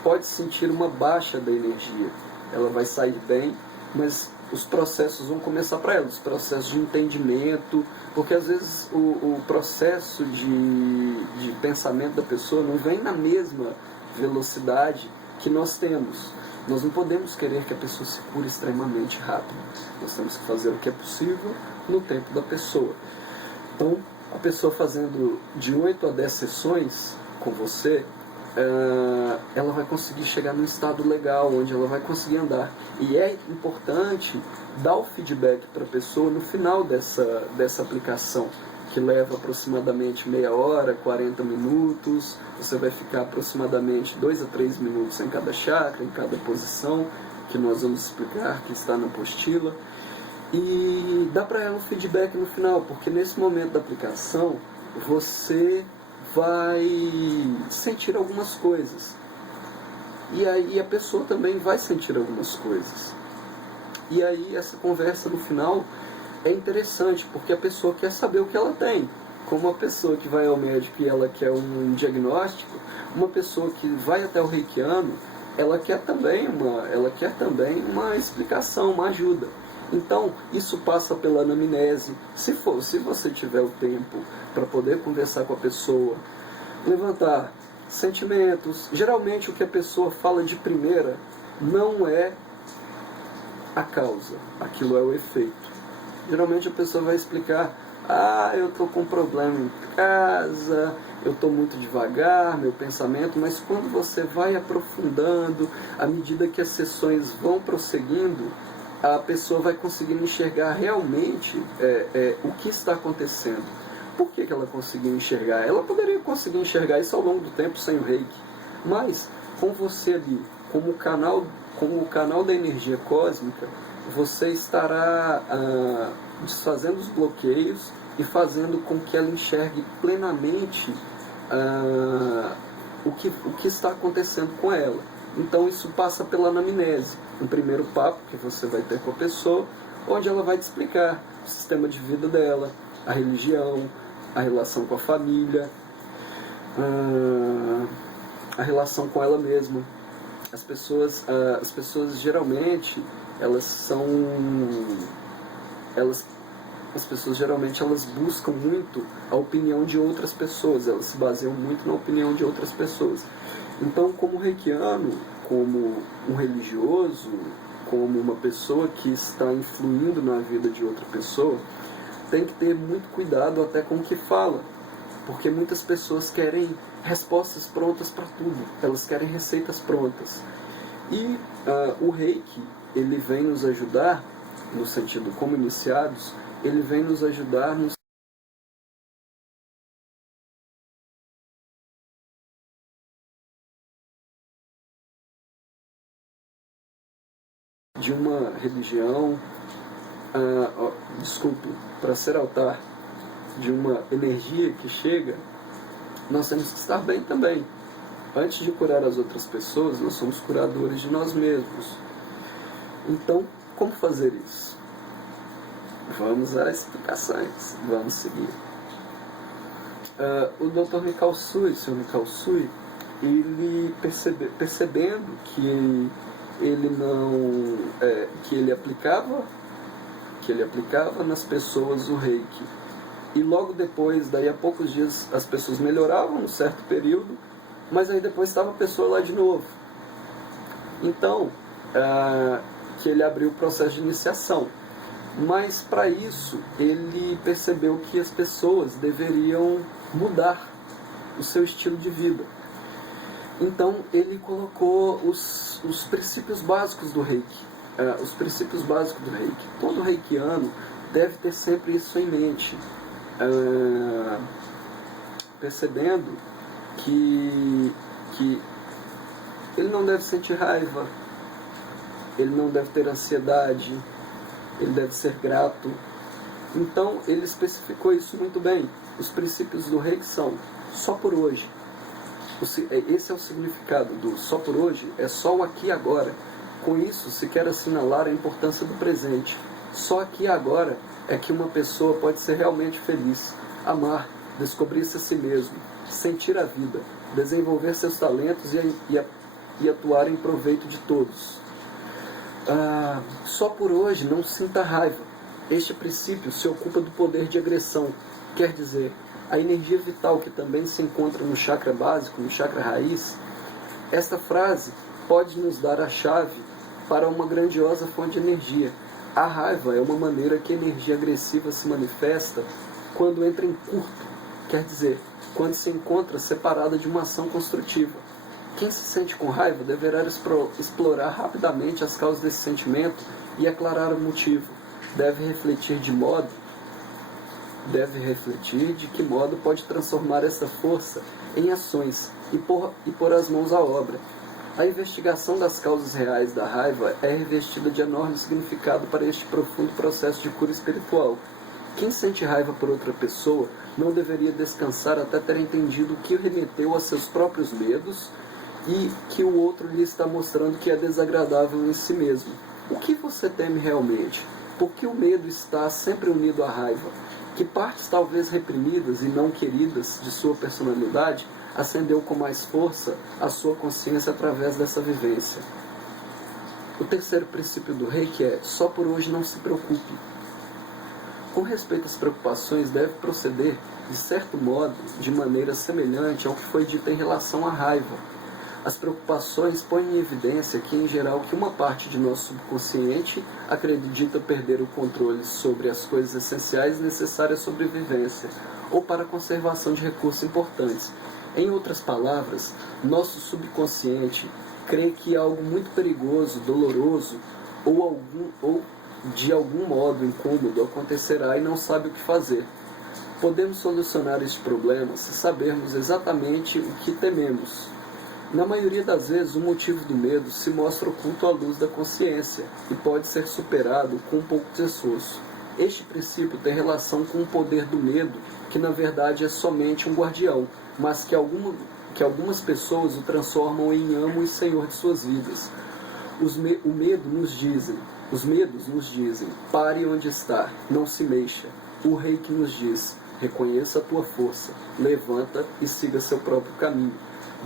pode sentir uma baixa da energia, ela vai sair bem, mas os processos vão começar para ela, os processos de entendimento, porque às vezes o processo de pensamento da pessoa não vem na mesma velocidade que nós temos. Nós não podemos querer que a pessoa se cure extremamente rápido. Nós temos que fazer o que é possível no tempo da pessoa. Então, a pessoa fazendo de 8 a 10 sessões com você, ela vai conseguir chegar num estado legal, onde ela vai conseguir andar. E é importante dar o feedback para a pessoa no final dessa aplicação, que leva aproximadamente meia hora, 40 minutos. Você vai ficar aproximadamente 2 a 3 minutos em cada chakra, em cada posição, que nós vamos explicar, que está na apostila. E dá para ela um feedback no final, porque nesse momento da aplicação, você vai sentir algumas coisas. E aí a pessoa também vai sentir algumas coisas. E aí essa conversa no final é interessante, porque a pessoa quer saber o que ela tem. Como uma pessoa que vai ao médico e ela quer um diagnóstico, uma pessoa que vai até o reikiano, ela quer também uma explicação, uma ajuda. Então, isso passa pela anamnese. Se você tiver o tempo para poder conversar com a pessoa, levantar sentimentos. Geralmente o que a pessoa fala de primeira não é a causa, aquilo é o efeito. Geralmente a pessoa vai explicar: eu estou com um problema em casa, eu estou muito devagar, meu pensamento. Mas quando você vai aprofundando, à medida que as sessões vão prosseguindo, a pessoa vai conseguindo enxergar realmente o que está acontecendo. Por que ela conseguiu enxergar? Ela poderia conseguir enxergar isso ao longo do tempo sem o reiki, mas com você ali, como o canal da energia cósmica, você estará desfazendo os bloqueios e fazendo com que ela enxergue plenamente o que está acontecendo com ela. Então isso passa pela anamnese, um primeiro papo que você vai ter com a pessoa, onde ela vai te explicar o sistema de vida dela, a religião, a relação com a família, a relação com ela mesma. As pessoas geralmente elas buscam muito a opinião de outras pessoas, elas se baseiam muito na opinião de outras pessoas. Então, como reikiano, como um religioso, como uma pessoa que está influindo na vida de outra pessoa, tem que ter muito cuidado até com o que fala, porque muitas pessoas querem respostas prontas para tudo, elas querem receitas prontas. E o Reiki, ele vem nos ajudar, no sentido como iniciados, ele vem nos ajudar de uma religião, para ser altar de uma energia que chega, nós temos que estar bem também. Antes de curar as outras pessoas, nós somos curadores de nós mesmos. Então, como fazer isso? Vamos às explicações, vamos seguir. O Dr. Mikao Usui, Sr. Mikao Usui, ele percebendo que ele aplicava nas pessoas o Reiki, e logo depois, daí a poucos dias, as pessoas melhoravam um certo período, mas aí depois estava a pessoa lá de novo. Então, que ele abriu o processo de iniciação. Mas para isso, ele percebeu que as pessoas deveriam mudar o seu estilo de vida. Então, ele colocou os princípios básicos do Reiki. Os princípios básicos do Reiki. Todo reikiano deve ter sempre isso em mente. Percebendo que ele não deve sentir raiva, ele não deve ter ansiedade, ele deve ser grato. Então ele especificou isso muito bem. Os princípios do Reiki são só por hoje. Esse é o significado do só por hoje, é só o aqui e agora. Com isso se quer assinalar a importância do presente. Só aqui e agora é que uma pessoa pode ser realmente feliz, amar, descobrir-se a si mesmo, sentir a vida, desenvolver seus talentos e atuar em proveito de todos. Só por hoje não sinta raiva. Este princípio se ocupa do poder de agressão, quer dizer, a energia vital que também se encontra no chakra básico, no chakra raiz. Esta frase pode nos dar a chave para uma grandiosa fonte de energia. A raiva é uma maneira que a energia agressiva se manifesta quando entra em curto, quer dizer, quando se encontra separada de uma ação construtiva. Quem se sente com raiva deverá explorar rapidamente as causas desse sentimento e aclarar o motivo. Deve refletir de que modo pode transformar essa força em ações e pôr as mãos à obra. A investigação das causas reais da raiva é revestida de enorme significado para este profundo processo de cura espiritual. Quem sente raiva por outra pessoa não deveria descansar até ter entendido o que o remeteu a seus próprios medos e que o outro lhe está mostrando que é desagradável em si mesmo. O que você teme realmente? Por que o medo está sempre unido à raiva? Que partes talvez reprimidas e não queridas de sua personalidade acendeu com mais força a sua consciência através dessa vivência? O terceiro princípio do Reiki é: só por hoje não se preocupe. Com respeito às preocupações, deve proceder, de certo modo, de maneira semelhante ao que foi dito em relação à raiva. As preocupações põem em evidência que, em geral, que uma parte de nosso subconsciente acredita perder o controle sobre as coisas essenciais necessárias à sobrevivência ou para a conservação de recursos importantes. Em outras palavras, nosso subconsciente crê que algo muito perigoso, doloroso ou de algum modo incômodo acontecerá e não sabe o que fazer. Podemos solucionar este problema se sabermos exatamente o que tememos. Na maioria das vezes, o motivo do medo se mostra oculto à luz da consciência e pode ser superado com um pouco de esforço. Este princípio tem relação com o poder do medo, que na verdade é somente um guardião, mas que algumas pessoas o transformam em amo e senhor de suas vidas. Os medos nos dizem, pare onde está, não se mexa. O rei que nos diz, reconheça a tua força, levanta e siga seu próprio caminho.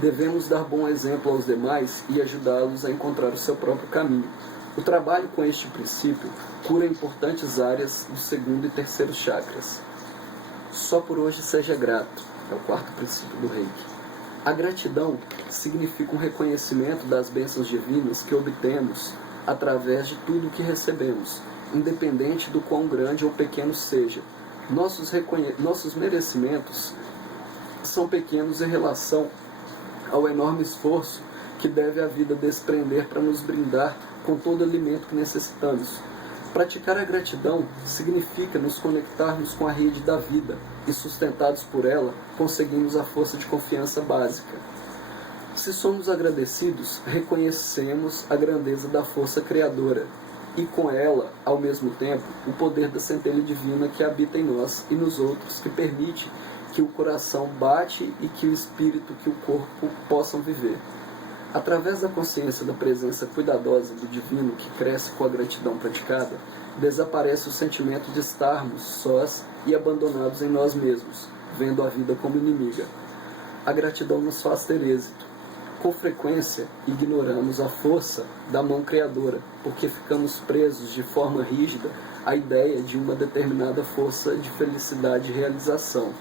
Devemos dar bom exemplo aos demais e ajudá-los a encontrar o seu próprio caminho. O trabalho com este princípio cura importantes áreas do segundo e terceiro chakras. Só por hoje seja grato, é o quarto princípio do Reiki. A gratidão significa um reconhecimento das bênçãos divinas que obtemos através de tudo o que recebemos, independente do quão grande ou pequeno seja. Nossos merecimentos são pequenos em relação ao enorme esforço que deve a vida desprender para nos brindar com todo o alimento que necessitamos. Praticar a gratidão significa nos conectarmos com a rede da vida e, sustentados por ela, conseguimos a força de confiança básica. Se somos agradecidos, reconhecemos a grandeza da força criadora e, com ela, ao mesmo tempo, o poder da centelha divina que habita em nós e nos outros, que permite que o coração bate e que o espírito, que o corpo possam viver. Através da consciência da presença cuidadosa do divino que cresce com a gratidão praticada, desaparece o sentimento de estarmos sós e abandonados em nós mesmos, vendo a vida como inimiga. A gratidão nos faz ter êxito. Com frequência, ignoramos a força da mão criadora, porque ficamos presos de forma rígida à ideia de uma determinada força de felicidade e realização.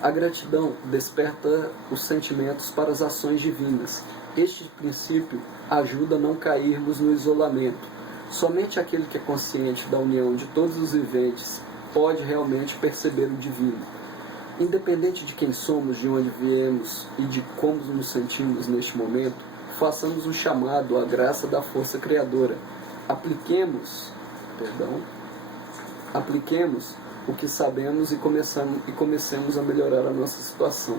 A gratidão desperta os sentimentos para as ações divinas. Este princípio ajuda a não cairmos no isolamento. Somente aquele que é consciente da união de todos os viventes pode realmente perceber o divino. Independente de quem somos, de onde viemos e de como nos sentimos neste momento, façamos um chamado à graça da força criadora. Apliquemos o que sabemos e comecemos a melhorar a nossa situação.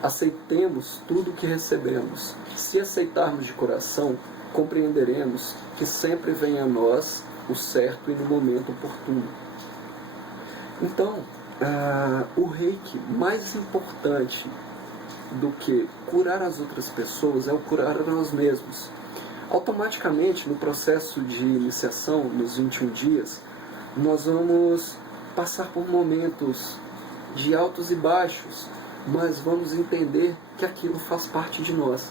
Aceitemos tudo o que recebemos. Se aceitarmos de coração, compreenderemos que sempre vem a nós o certo e no momento oportuno. Então, o reiki mais importante do que curar as outras pessoas é o curar a nós mesmos. Automaticamente, no processo de iniciação, nos 21 dias, nós vamos passar por momentos de altos e baixos, mas vamos entender que aquilo faz parte de nós.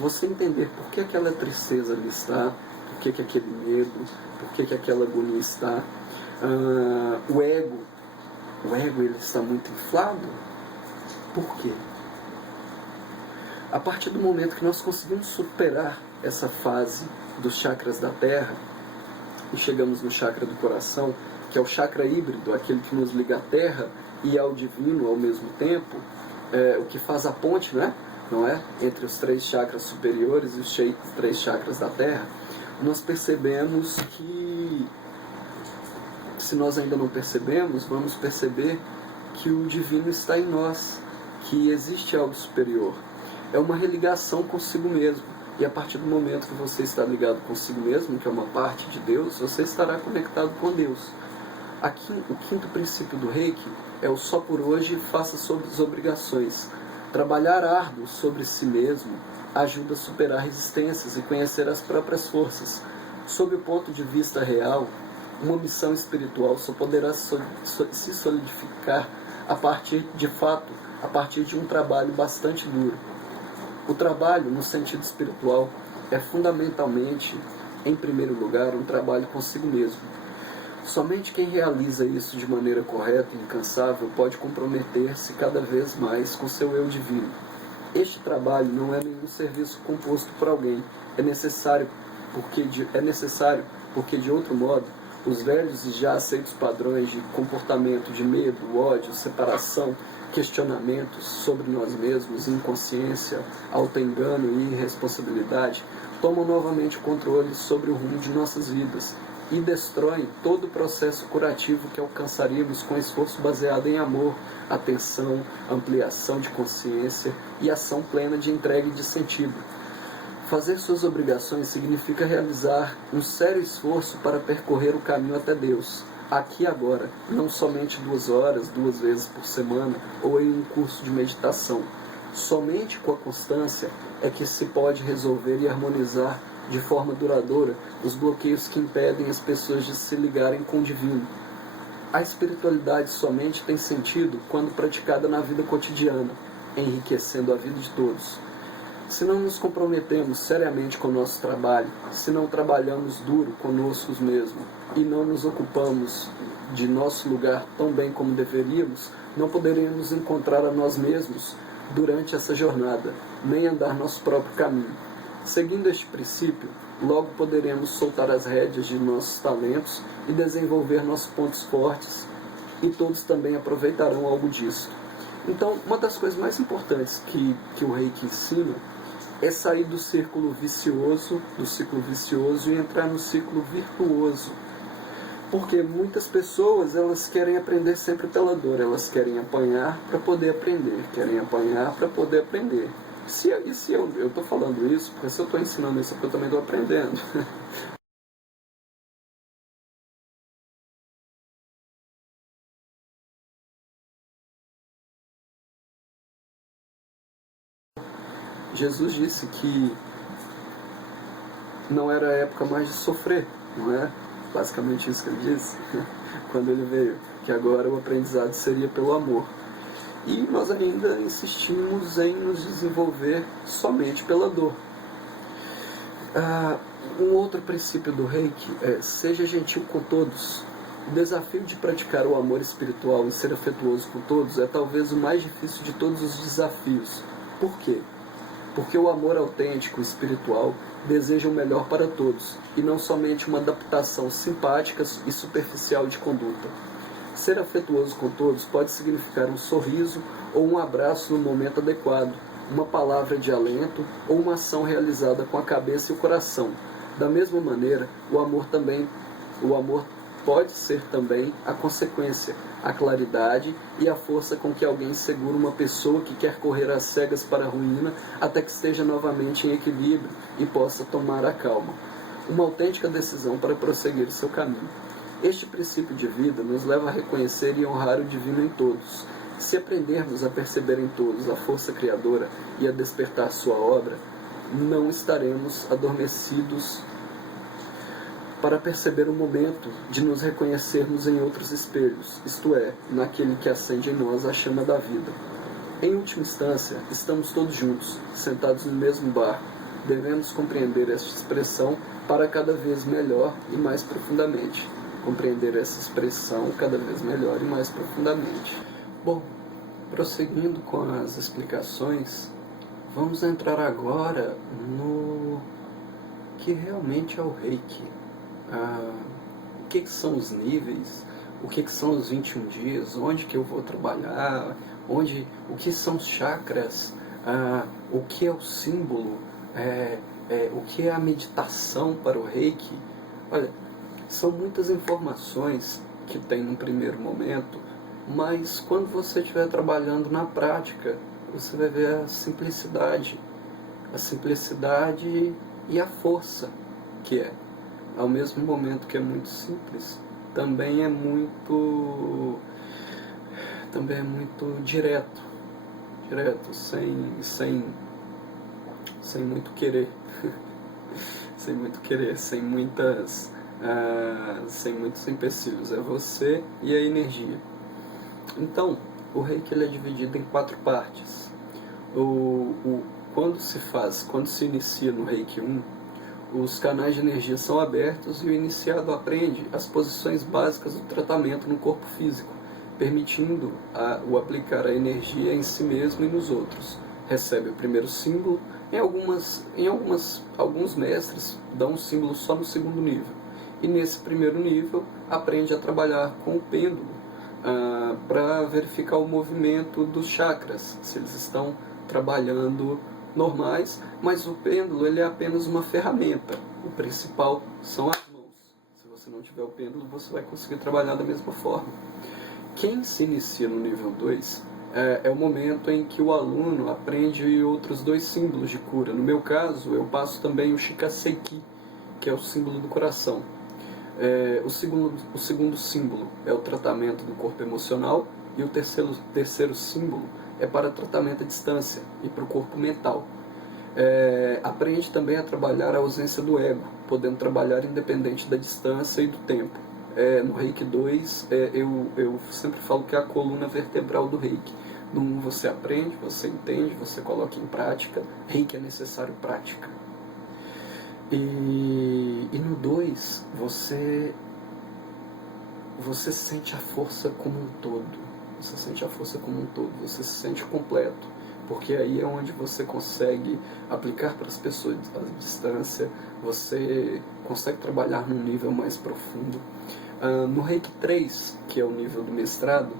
Você entender por que aquela tristeza ali está, por que aquele medo, por que aquela agonia está. O ego ele está muito inflado. Por quê? A partir do momento que nós conseguimos superar essa fase dos chakras da Terra e chegamos no chakra do coração, que é o chakra híbrido, aquele que nos liga à Terra e ao divino ao mesmo tempo, o que faz a ponte, não é? Entre os 3 chakras superiores e os 3 chakras da Terra, nós percebemos que, se nós ainda não percebemos, vamos perceber que o divino está em nós, que existe algo superior. É uma religação consigo mesmo. E a partir do momento que você está ligado consigo mesmo, que é uma parte de Deus, você estará conectado com Deus. Aqui, o quinto princípio do Reiki é o só por hoje, faça sobre as obrigações. Trabalhar árduo sobre si mesmo ajuda a superar resistências e conhecer as próprias forças. Sob o ponto de vista real, uma missão espiritual só poderá se solidificar a partir de um trabalho bastante duro. O trabalho, no sentido espiritual, é fundamentalmente, em primeiro lugar, um trabalho consigo mesmo. Somente quem realiza isso de maneira correta e incansável pode comprometer-se cada vez mais com seu eu divino. Este trabalho não é nenhum serviço composto por alguém. É necessário porque de outro modo, os velhos e já aceitos padrões de comportamento de medo, ódio, separação, questionamentos sobre nós mesmos, inconsciência, autoengano e irresponsabilidade tomam novamente o controle sobre o rumo de nossas vidas. e destroem todo o processo curativo que alcançaríamos com esforço baseado em amor, atenção, ampliação de consciência e ação plena de entrega e de sentido. Fazer suas obrigações significa realizar um sério esforço para percorrer o caminho até Deus, aqui e agora, não somente 2 horas, 2 vezes por semana ou em um curso de meditação. Somente com a constância é que se pode resolver e harmonizar de forma duradoura os bloqueios que impedem as pessoas de se ligarem com o divino. A espiritualidade somente tem sentido quando praticada na vida cotidiana, enriquecendo a vida de todos. Se não nos comprometemos seriamente com o nosso trabalho, se não trabalhamos duro conosco mesmos e não nos ocupamos de nosso lugar tão bem como deveríamos, não poderemos encontrar a nós mesmos durante essa jornada, nem andar nosso próprio caminho. Seguindo este princípio, logo poderemos soltar as rédeas de nossos talentos e desenvolver nossos pontos fortes, e todos também aproveitarão algo disso. Então, uma das coisas mais importantes que o Reiki ensina é sair do ciclo vicioso e entrar no ciclo virtuoso. Porque muitas pessoas, elas querem aprender sempre pela dor, elas querem apanhar para poder aprender, Se eu estou falando isso, porque se eu estou ensinando isso, eu também estou aprendendo. Jesus disse que não era a época mais de sofrer, não é? Basicamente isso que ele disse, quando ele veio, que agora o aprendizado seria pelo amor. E nós ainda insistimos em nos desenvolver somente pela dor. Um outro princípio do Reiki é: seja gentil com todos. O desafio de praticar o amor espiritual e ser afetuoso com todos é talvez o mais difícil de todos os desafios. Por quê? Porque o amor autêntico e espiritual deseja o melhor para todos, e não somente uma adaptação simpática e superficial de conduta. Ser afetuoso com todos pode significar um sorriso ou um abraço no momento adequado, uma palavra de alento ou uma ação realizada com a cabeça e o coração. Da mesma maneira, o amor pode ser também a consequência, a claridade e a força com que alguém segura uma pessoa que quer correr às cegas para a ruína até que esteja novamente em equilíbrio e possa tomar a calma. Uma autêntica decisão para prosseguir seu caminho. Este princípio de vida nos leva a reconhecer e honrar o divino em todos. Se aprendermos a perceber em todos a força criadora e a despertar sua obra, não estaremos adormecidos para perceber o momento de nos reconhecermos em outros espelhos, isto é, naquele que acende em nós a chama da vida. Em última instância, estamos todos juntos, sentados no mesmo barco. Devemos compreender esta expressão para cada vez melhor e mais profundamente. Bom, prosseguindo com as explicações, vamos entrar agora no que realmente é o Reiki. O que são os níveis, o que são os 21 dias, onde que eu vou trabalhar, o que são os chakras, o que é o símbolo, o que é a meditação para o Reiki. Olha, são muitas informações que tem no primeiro momento, mas quando você estiver trabalhando na prática, você vai ver a simplicidade e a força que é. Ao mesmo momento que é muito simples, também é muito direto, sem muito querer, sem muitos empecilhos. É você e a energia. Então, o Reiki ele é dividido em 4 partes. Quando se inicia no Reiki 1, os canais de energia são abertos e o iniciado aprende as posições básicas do tratamento no corpo físico, permitindo o aplicar a energia em si mesmo e nos outros. Recebe o primeiro símbolo. Alguns mestres dão um símbolo só no segundo nível. E nesse primeiro nível, aprende a trabalhar com o pêndulo para verificar o movimento dos chakras, se eles estão trabalhando normais, mas o pêndulo ele é apenas uma ferramenta. O principal são as mãos. Se você não não tiver o pêndulo, você vai conseguir trabalhar da mesma forma. Quem se inicia no nível 2 é o momento em que o aluno aprende outros 2 símbolos de cura. No meu caso, eu passo também o Shikaseiki, que é o símbolo do coração. O segundo símbolo é o tratamento do corpo emocional, e o terceiro símbolo é para tratamento à distância e para o corpo mental. Aprende também a trabalhar a ausência do ego, podendo trabalhar independente da distância e do tempo. No Reiki 2, eu sempre falo que é a coluna vertebral do Reiki. No 1 você aprende, você entende, você coloca em prática. Reiki é necessário prática. E no 2, você sente a força como um todo. Você sente a força como um todo, você se sente completo. Porque aí é onde você consegue aplicar para as pessoas à distância, você consegue trabalhar num nível mais profundo. No Reiki 3, que é o nível do mestrado,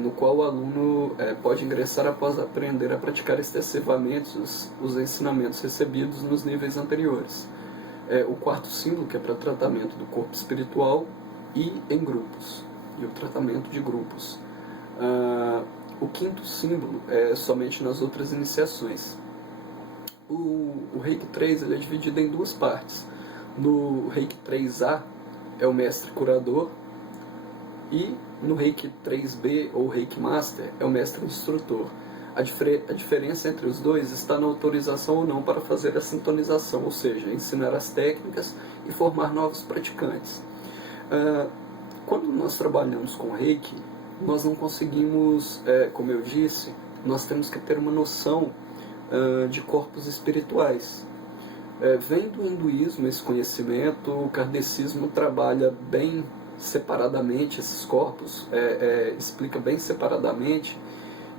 no qual o aluno pode ingressar após aprender a praticar extensivamente os ensinamentos recebidos nos níveis anteriores. O quarto símbolo, que é para tratamento do corpo espiritual e em grupos, e o tratamento de grupos. O quinto símbolo é somente nas outras iniciações. O Reiki 3 ele é dividido em 2 partes. No Reiki 3A é o mestre curador, e no Reiki 3B ou Reiki Master é o mestre instrutor. A diferença entre os dois está na autorização ou não para fazer a sintonização, ou seja, ensinar as técnicas e formar novos praticantes. Quando nós trabalhamos com Reiki, nós não conseguimos, como eu disse, nós temos que ter uma noção de corpos espirituais. Vem do hinduísmo esse conhecimento, o kardecismo trabalha bem separadamente esses corpos, explica bem separadamente,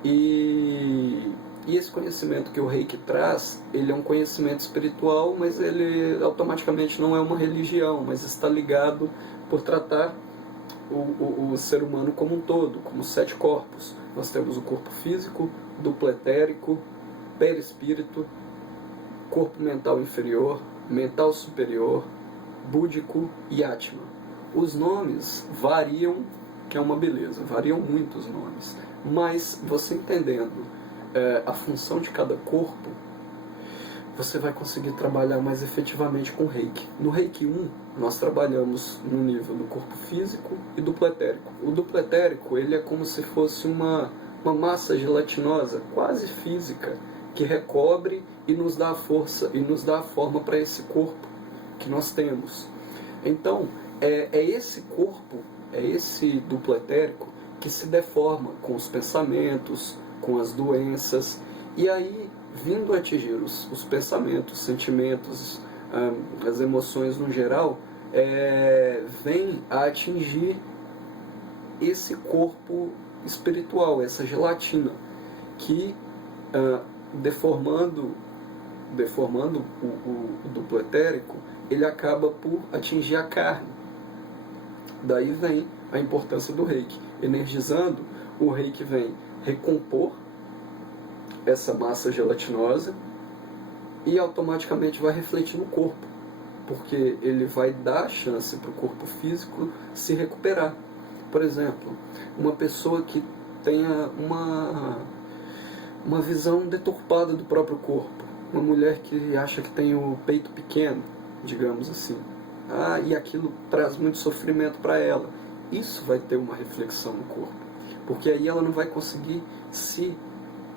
e esse conhecimento que o Reiki traz, ele é um conhecimento espiritual, mas ele automaticamente não é uma religião, mas está ligado por tratar o ser humano como um todo, como 7 corpos. Nós temos o corpo físico, duplo etérico, perispírito, corpo mental inferior, mental superior, búdico e Atma. Os nomes variam, que é uma beleza, variam muito os nomes, mas você entendendo a função de cada corpo, você vai conseguir trabalhar mais efetivamente com o Reiki. No Reiki 1, nós trabalhamos no nível do corpo físico e duplo etérico. O duplo etérico ele é como se fosse uma massa gelatinosa, quase física, que recobre e nos dá a força e nos dá a forma para esse corpo que nós temos. Então, é esse corpo, é esse duplo etérico que se deforma com os pensamentos, com as doenças, e aí, vindo a atingir os pensamentos, sentimentos, as emoções no geral, vem a atingir esse corpo espiritual, essa gelatina, que deformando o duplo etérico, ele acaba por atingir a carne. Daí vem a importância do Reiki. Energizando, o Reiki vem recompor essa massa gelatinosa e automaticamente vai refletir no corpo, porque ele vai dar a chance para o corpo físico se recuperar. Por exemplo, uma pessoa que tenha uma visão deturpada do próprio corpo, uma mulher que acha que tem o peito pequeno, digamos assim, e aquilo traz muito sofrimento para ela. Isso vai ter uma reflexão no corpo, porque aí ela não vai conseguir se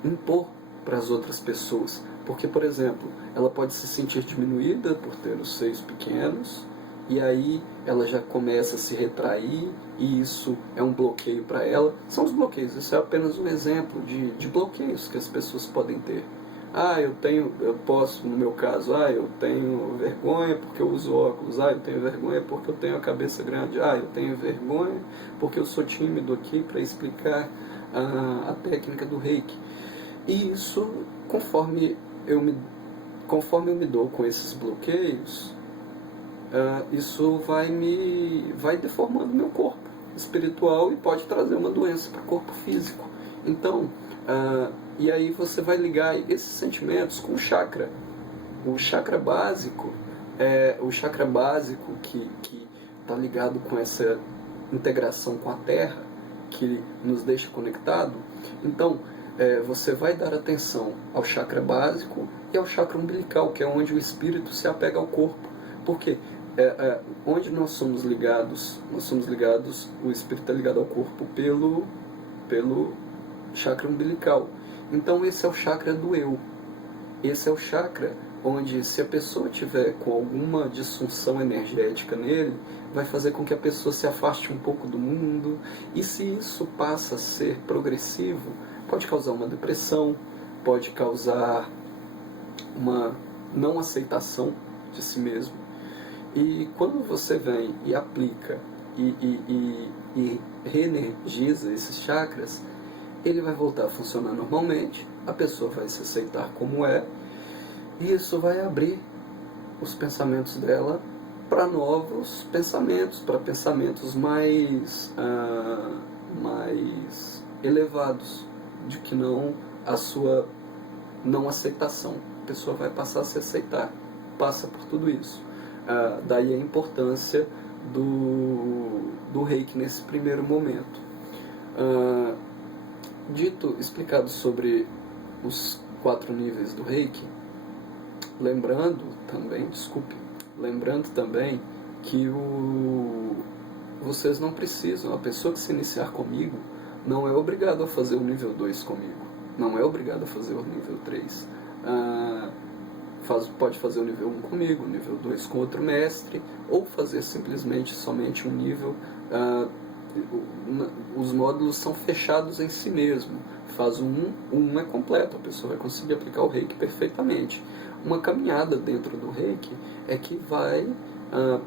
impor para as outras pessoas, porque, por exemplo, ela pode se sentir diminuída por ter os seios pequenos, e aí ela já começa a se retrair, e isso é um bloqueio para ela. São os bloqueios, isso é apenas um exemplo de bloqueios que as pessoas podem ter. No meu caso, eu tenho vergonha porque eu uso óculos, eu tenho vergonha porque eu tenho a cabeça grande, eu tenho vergonha porque eu sou tímido aqui para explicar a técnica do Reiki. E isso, conforme eu me dou com esses bloqueios, isso vai deformando meu corpo espiritual e pode trazer uma doença para o corpo físico. Então, e aí você vai ligar esses sentimentos com o chakra. O chakra básico que está ligado com essa integração com a Terra, que nos deixa conectado. Então, você vai dar atenção ao chakra básico e ao chakra umbilical, que é onde o espírito se apega ao corpo. Por quê? Onde nós somos ligados, o espírito é ligado ao corpo pelo chakra umbilical. Então esse é o chakra do eu. Esse é o chakra onde, se a pessoa tiver com alguma disfunção energética nele, vai fazer com que a pessoa se afaste um pouco do mundo, e se isso passa a ser progressivo, pode causar uma depressão, pode causar uma não aceitação de si mesmo. E quando você vem e aplica e reenergiza esses chakras, ele vai voltar a funcionar normalmente, a pessoa vai se aceitar como é, e isso vai abrir os pensamentos dela para novos pensamentos, para pensamentos mais elevados, de que não a sua não aceitação. A pessoa vai passar a se aceitar, passa por tudo isso. Daí a importância do reiki nesse primeiro momento. Explicado sobre os 4 níveis do reiki, lembrando também que vocês não precisam, a pessoa que se iniciar comigo não é obrigado a fazer o nível 2 comigo, não é obrigado a fazer o nível 3. Pode fazer o nível 1 comigo, o nível 2 com outro mestre, ou fazer simplesmente somente um nível. Os módulos são fechados em si mesmo. Faz o 1 é completo, a pessoa vai conseguir aplicar o reiki perfeitamente. Uma caminhada dentro do reiki é que vai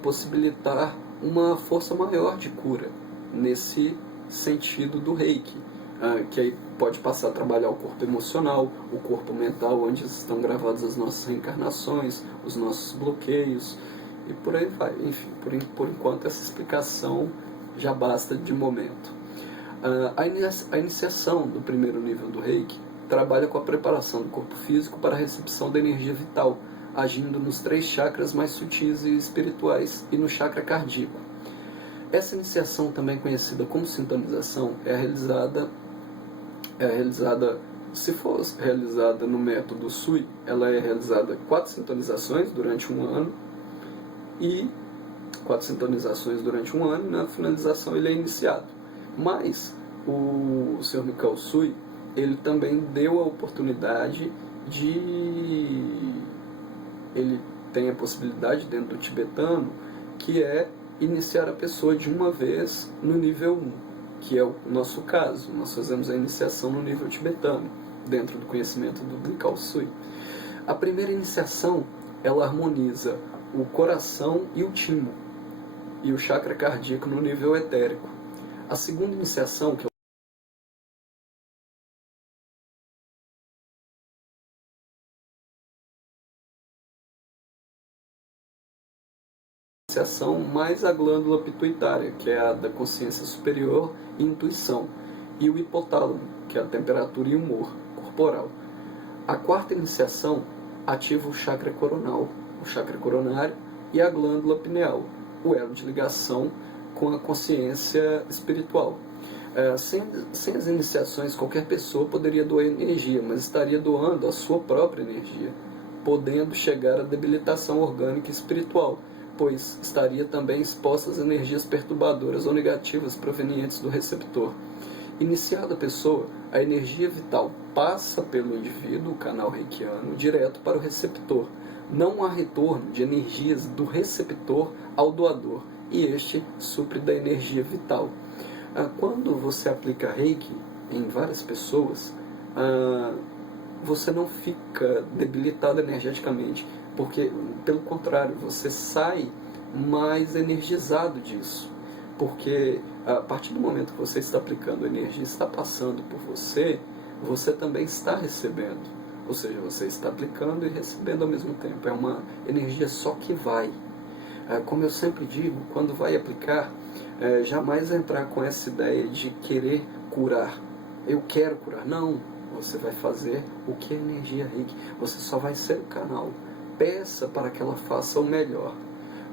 possibilitar uma força maior de cura, nesse sentido do reiki, que aí pode passar a trabalhar o corpo emocional, o corpo mental, onde estão gravadas as nossas reencarnações, os nossos bloqueios, e por aí vai. Enfim, por enquanto essa explicação já basta de momento. A iniciação do primeiro nível do reiki trabalha com a preparação do corpo físico para a recepção da energia vital, agindo nos 3 chakras mais sutis e espirituais e no chakra cardíaco. Essa iniciação, também conhecida como sintonização, se for realizada no método SUI, ela é realizada 4 sintonizações durante um ano, e na finalização ele é iniciado. Mas o Sr. Mikao Usui, ele também deu a oportunidade ele tem a possibilidade dentro do tibetano, que é iniciar a pessoa de uma vez no nível 1, que é o nosso caso. Nós fazemos a iniciação no nível tibetano, dentro do conhecimento do Mikao Usui. A primeira iniciação, ela harmoniza o coração e o timo, e o chakra cardíaco no nível etérico. A segunda iniciação, que é mais a glândula pituitária, que é a da consciência superior e intuição, e o hipotálamo, que é a temperatura e humor corporal. A quarta iniciação ativa o chakra coronal, o chakra coronário, e a glândula pineal, o elo de ligação com a consciência espiritual. Sem as iniciações, qualquer pessoa poderia doar energia, mas estaria doando a sua própria energia, podendo chegar à debilitação orgânica e espiritual, pois estaria também exposta às energias perturbadoras ou negativas provenientes do receptor. Iniciada a pessoa, a energia vital passa pelo indivíduo, o canal reikiano, direto para o receptor. Não há retorno de energias do receptor ao doador, e este supre da energia vital. Quando você aplica reiki em várias pessoas, você não fica debilitado energeticamente, porque, pelo contrário, você sai mais energizado disso. Porque a partir do momento que você está aplicando, a energia está passando por você, você também está recebendo. Ou seja, você está aplicando e recebendo ao mesmo tempo. É uma energia só que vai. Como eu sempre digo, quando vai aplicar, jamais entrar com essa ideia de querer curar. Eu quero curar. Não, você vai fazer o que é energia reiki. Você só vai ser o canal. Peça para que ela faça o melhor.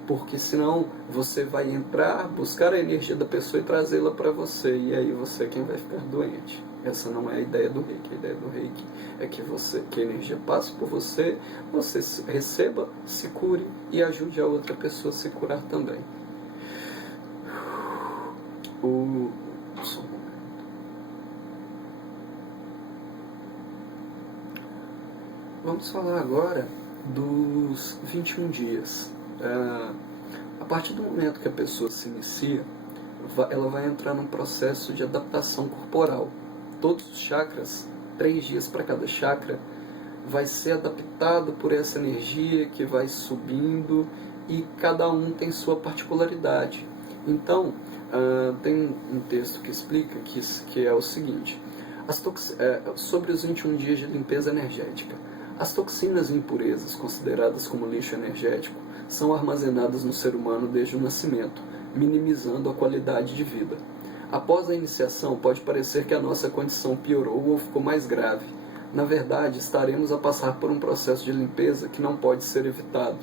porque senão você vai entrar, buscar a energia da pessoa e trazê-la para você, e aí você é quem vai ficar doente. Essa não é a ideia do Reiki. A ideia do Reiki é que a energia passe por você, você receba, se cure e ajude a outra pessoa a se curar também. Vamos falar agora dos 21 dias. A partir do momento que a pessoa se inicia, ela vai entrar num processo de adaptação corporal. Todos os chakras, 3 dias para cada chakra, vai ser adaptado por essa energia que vai subindo e cada um tem sua particularidade. Então, tem um texto que explica que é o seguinte, sobre os 21 dias de limpeza energética. As toxinas e impurezas, consideradas como lixo energético, são armazenadas no ser humano desde o nascimento, minimizando a qualidade de vida. Após a iniciação, pode parecer que a nossa condição piorou ou ficou mais grave. Na verdade, estaremos a passar por um processo de limpeza que não pode ser evitado.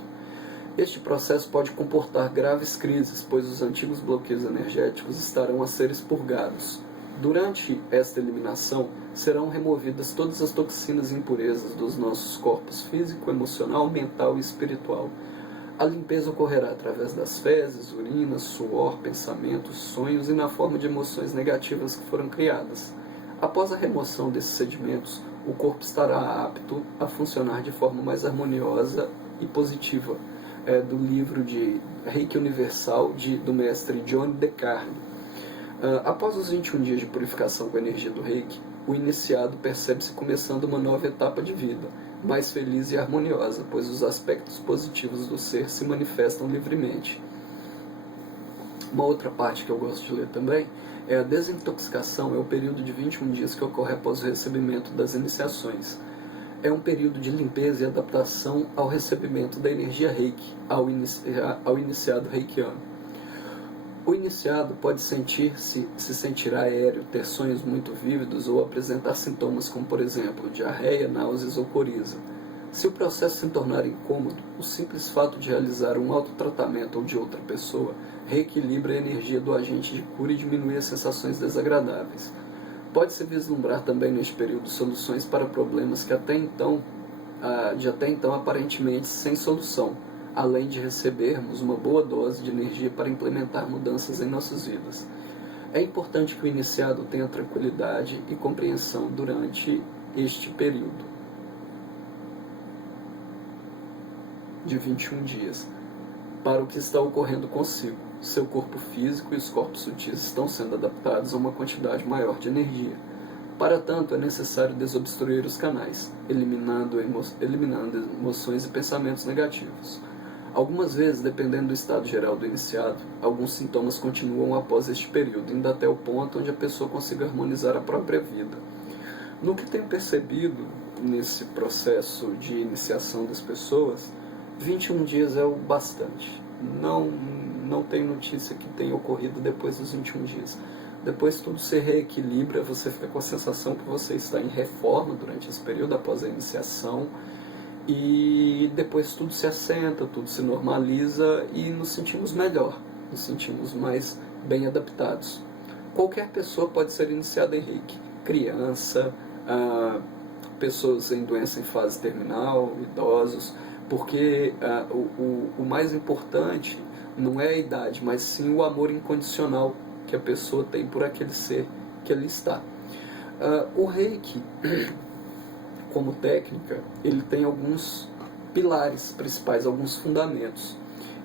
Este processo pode comportar graves crises, pois os antigos bloqueios energéticos estarão a ser expurgados. Durante esta eliminação, serão removidas todas as toxinas e impurezas dos nossos corpos físico, emocional, mental e espiritual. A limpeza ocorrerá através das fezes, urinas, suor, pensamentos, sonhos e na forma de emoções negativas que foram criadas. Após a remoção desses sedimentos, o corpo estará apto a funcionar de forma mais harmoniosa e positiva. Do livro de Reiki Universal do mestre John DeCarlo. Após os 21 dias de purificação com a energia do Reiki, o iniciado percebe-se começando uma nova etapa de vida, mais feliz e harmoniosa, pois os aspectos positivos do ser se manifestam livremente. Uma outra parte que eu gosto de ler também é a desintoxicação, é o período de 21 dias que ocorre após o recebimento das iniciações. É um período de limpeza e adaptação ao recebimento da energia Reiki, ao iniciado reikiano. O iniciado pode se sentir aéreo, ter sonhos muito vívidos ou apresentar sintomas como, por exemplo, diarreia, náuseas ou coriza. Se o processo se tornar incômodo, o simples fato de realizar um autotratamento ou de outra pessoa reequilibra a energia do agente de cura e diminui as sensações desagradáveis. Pode-se vislumbrar também neste período soluções para problemas que até então aparentemente sem solução, além de recebermos uma boa dose de energia para implementar mudanças em nossas vidas. É importante que o iniciado tenha tranquilidade e compreensão durante este período de 21 dias, para o que está ocorrendo consigo. Seu corpo físico e os corpos sutis estão sendo adaptados a uma quantidade maior de energia. Para tanto, é necessário desobstruir os canais, eliminando emoções e pensamentos negativos. Algumas vezes, dependendo do estado geral do iniciado, alguns sintomas continuam após este período, indo até o ponto onde a pessoa consiga harmonizar a própria vida. No que tenho percebido nesse processo de iniciação das pessoas, 21 dias é o bastante. Não tem notícia que tenha ocorrido depois dos 21 dias. Depois tudo se reequilibra, você fica com a sensação que você está em reforma durante esse período, após a iniciação, e depois tudo se assenta, tudo se normaliza e nos sentimos melhor, nos sentimos mais bem adaptados. Qualquer pessoa pode ser iniciada em Reiki, criança, pessoas em doença em fase terminal, idosos, porque o mais importante não é a idade, mas sim o amor incondicional que a pessoa tem por aquele ser que ali está. O Reiki, como técnica, ele tem alguns pilares principais, alguns fundamentos.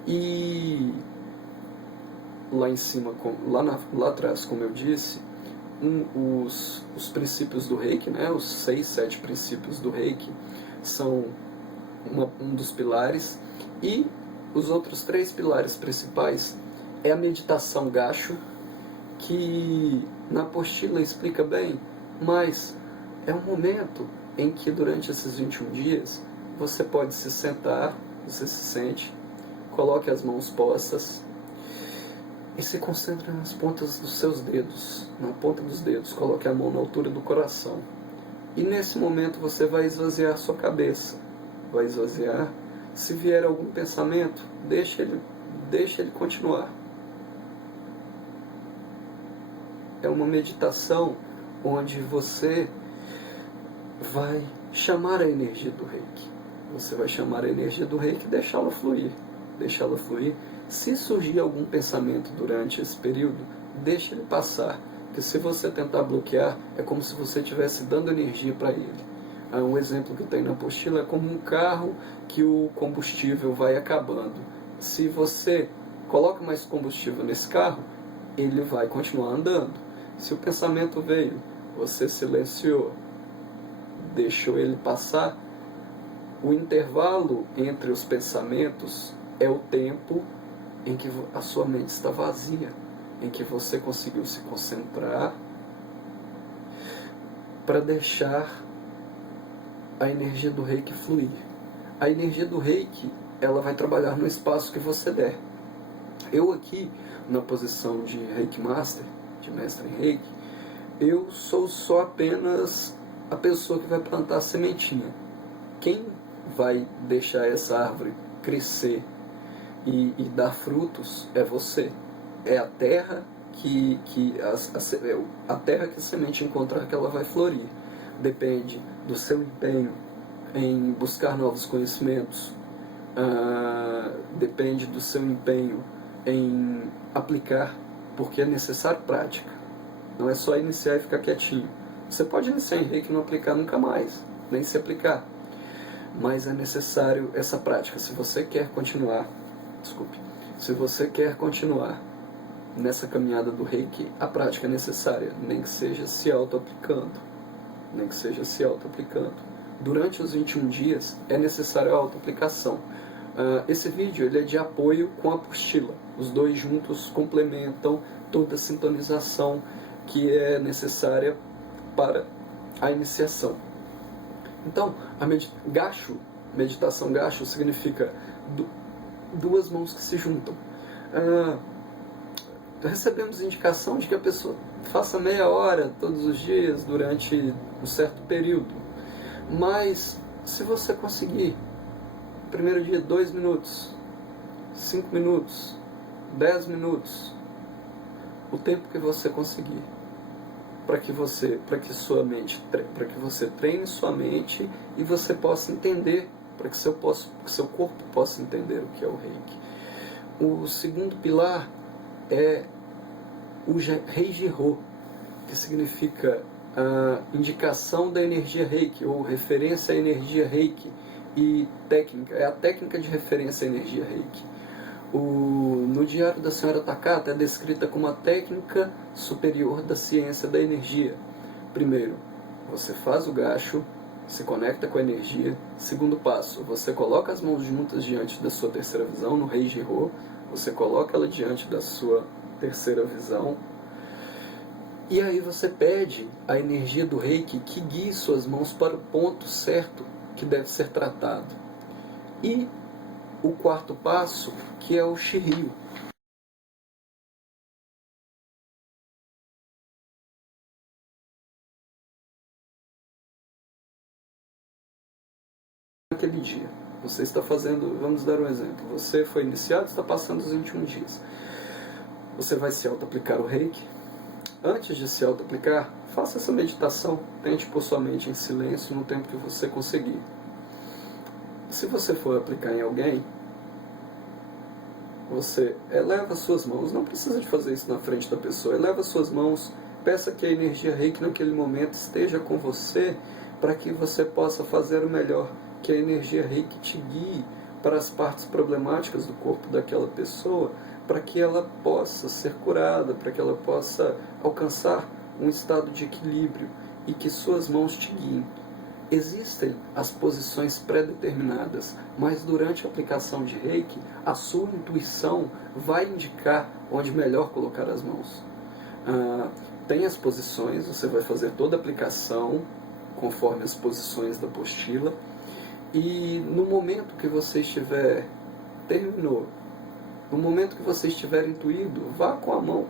E lá em cima, lá atrás, como eu disse, os princípios do Reiki, né, os 6, 7 princípios do Reiki, são um dos pilares, e os outros 3 pilares principais é a meditação gacho, que na apostila explica bem, mas é um momento em que durante esses 21 dias você pode se sentar, você se sente, coloque as mãos postas e se concentre nas pontas dos seus dedos, na ponta dos dedos, coloque a mão na altura do coração. E nesse momento você vai esvaziar sua cabeça, vai esvaziar. Se vier algum pensamento, deixe ele deixa ele continuar. É uma meditação onde você vai chamar a energia do Reiki. Você vai chamar a energia do Reiki e deixá-la fluir. Deixá-la fluir. Se surgir algum pensamento durante esse período, deixa ele passar. Porque se você tentar bloquear, é como se você estivesse dando energia para ele. Um exemplo que tem na apostila é como um carro que o combustível vai acabando. Se você coloca mais combustível nesse carro, ele vai continuar andando. Se o pensamento veio, você silenciou, deixou ele passar, o intervalo entre os pensamentos é o tempo em que a sua mente está vazia, em que você conseguiu se concentrar para deixar a energia do Reiki fluir. A energia do Reiki, ela vai trabalhar no espaço que você der. Eu aqui, na posição de Reiki Master, de mestre em Reiki, eu sou só apenas a pessoa que vai plantar a sementinha. Quem vai deixar essa árvore crescer e dar frutos é você. É a terra a terra que a semente encontrar que ela vai florir. Depende do seu empenho em buscar novos conhecimentos, depende do seu empenho em aplicar, porque é necessário prática. Não é só iniciar e ficar quietinho. Você pode iniciar em Reiki e não aplicar nunca mais, nem se aplicar. Mas é necessário essa prática. Se você quer continuar nessa caminhada do Reiki, a prática é necessária, nem que seja se auto-aplicando. Durante os 21 dias é necessária a auto-aplicação. Esse vídeo ele é de apoio com a apostila. Os dois juntos complementam toda a sintonização que é necessária para a iniciação. Então, meditação gacho significa duas mãos que se juntam. Recebemos indicação de que a pessoa faça meia hora todos os dias durante um certo período. Mas se você conseguir, primeiro dia 2 minutos, 5 minutos, 10 minutos, o tempo que você conseguir, para que você treine sua mente e você possa entender, para que seu corpo possa entender o que é o Reiki. O segundo pilar é o Reijiro, que significa a indicação da energia Reiki, ou referência à energia Reiki, e técnica, é a técnica de referência à energia Reiki. No Diário da Senhora Takata é descrita como a técnica superior da ciência da energia. Primeiro, você faz o gacho, se conecta com a energia. Segundo passo, você coloca as mãos juntas diante da sua terceira visão, no Reijiro. Você coloca ela diante da sua terceira visão. E aí você pede a energia do Reiki que guie suas mãos para o ponto certo que deve ser tratado. E o quarto passo, que é o Shiryu. Naquele dia, você está fazendo, vamos dar um exemplo, você foi iniciado, está passando os 21 dias. Você vai se auto-aplicar o Reiki. Antes de se auto-aplicar, faça essa meditação, tente pôr sua mente em silêncio no tempo que você conseguir. Se você for aplicar em alguém, você eleva suas mãos, não precisa de fazer isso na frente da pessoa, eleva suas mãos, peça que a energia Reiki naquele momento esteja com você, para que você possa fazer o melhor, que a energia Reiki te guie para as partes problemáticas do corpo daquela pessoa, para que ela possa ser curada, para que ela possa alcançar um estado de equilíbrio e que suas mãos te guiem. Existem as posições pré-determinadas, mas durante a aplicação de Reiki, a sua intuição vai indicar onde melhor colocar as mãos. Tem as posições, você vai fazer toda a aplicação conforme as posições da apostila, e no momento que você no momento que você estiver intuído, vá com a mão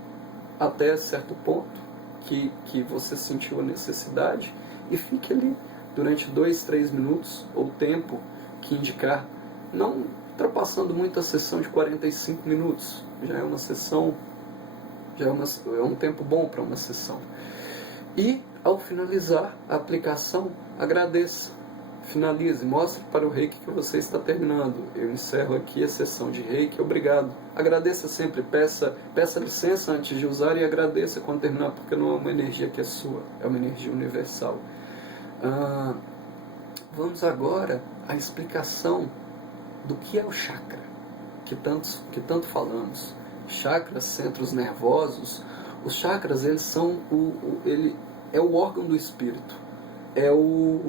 até certo ponto que você sentiu a necessidade e fique ali durante 2, 3 minutos, ou tempo que indicar. Não ultrapassando muito a sessão de 45 minutos. Já é uma sessão, é um tempo bom para uma sessão. E, ao finalizar a aplicação, agradeça. Finalize, mostre para o reiki que você está terminando. Eu encerro aqui a sessão de reiki, obrigado. Agradeça sempre, peça licença antes de usar e agradeça quando terminar, porque não é uma energia que é sua, é uma energia universal. Vamos agora à explicação do que é o chakra, que tanto falamos. Chakras, centros nervosos. Os chakras, eles são ele é o órgão do espírito, é o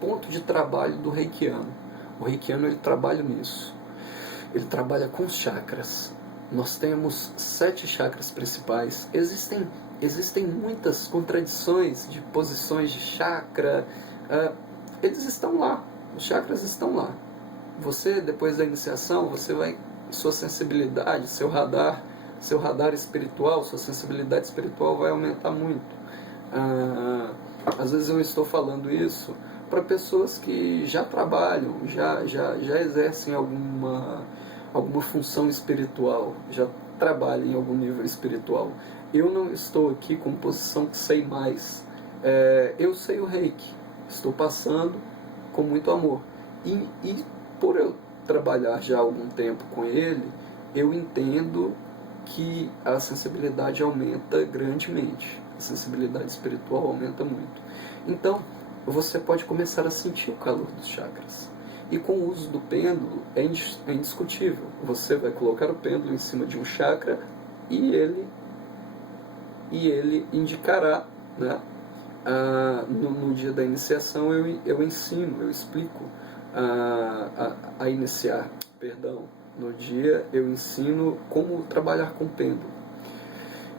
ponto de trabalho do reikiano. O reikiano, ele trabalha nisso. Ele trabalha com os chakras. Nós temos 7 chakras principais. Existem muitas contradições de posições de chakra. Eles estão lá. Os chakras estão lá. Você, depois da iniciação, você vai... Sua sensibilidade, seu radar espiritual, sua sensibilidade espiritual vai aumentar muito. Às vezes eu estou falando isso para pessoas que já trabalham, já exercem alguma função espiritual, já trabalham em algum nível espiritual. Eu não estou aqui com posição que sei mais. Eu sei o reiki, estou passando com muito amor. E por eu trabalhar já há algum tempo com ele, eu entendo que a sensibilidade aumenta grandemente. A sensibilidade espiritual aumenta muito. Então, você pode começar a sentir o calor dos chakras. E com o uso do pêndulo, é indiscutível. Você vai colocar o pêndulo em cima de um chakra e ele indicará, né? No dia da iniciação eu ensino, eu explico a iniciar, no dia eu ensino como trabalhar com pêndulo.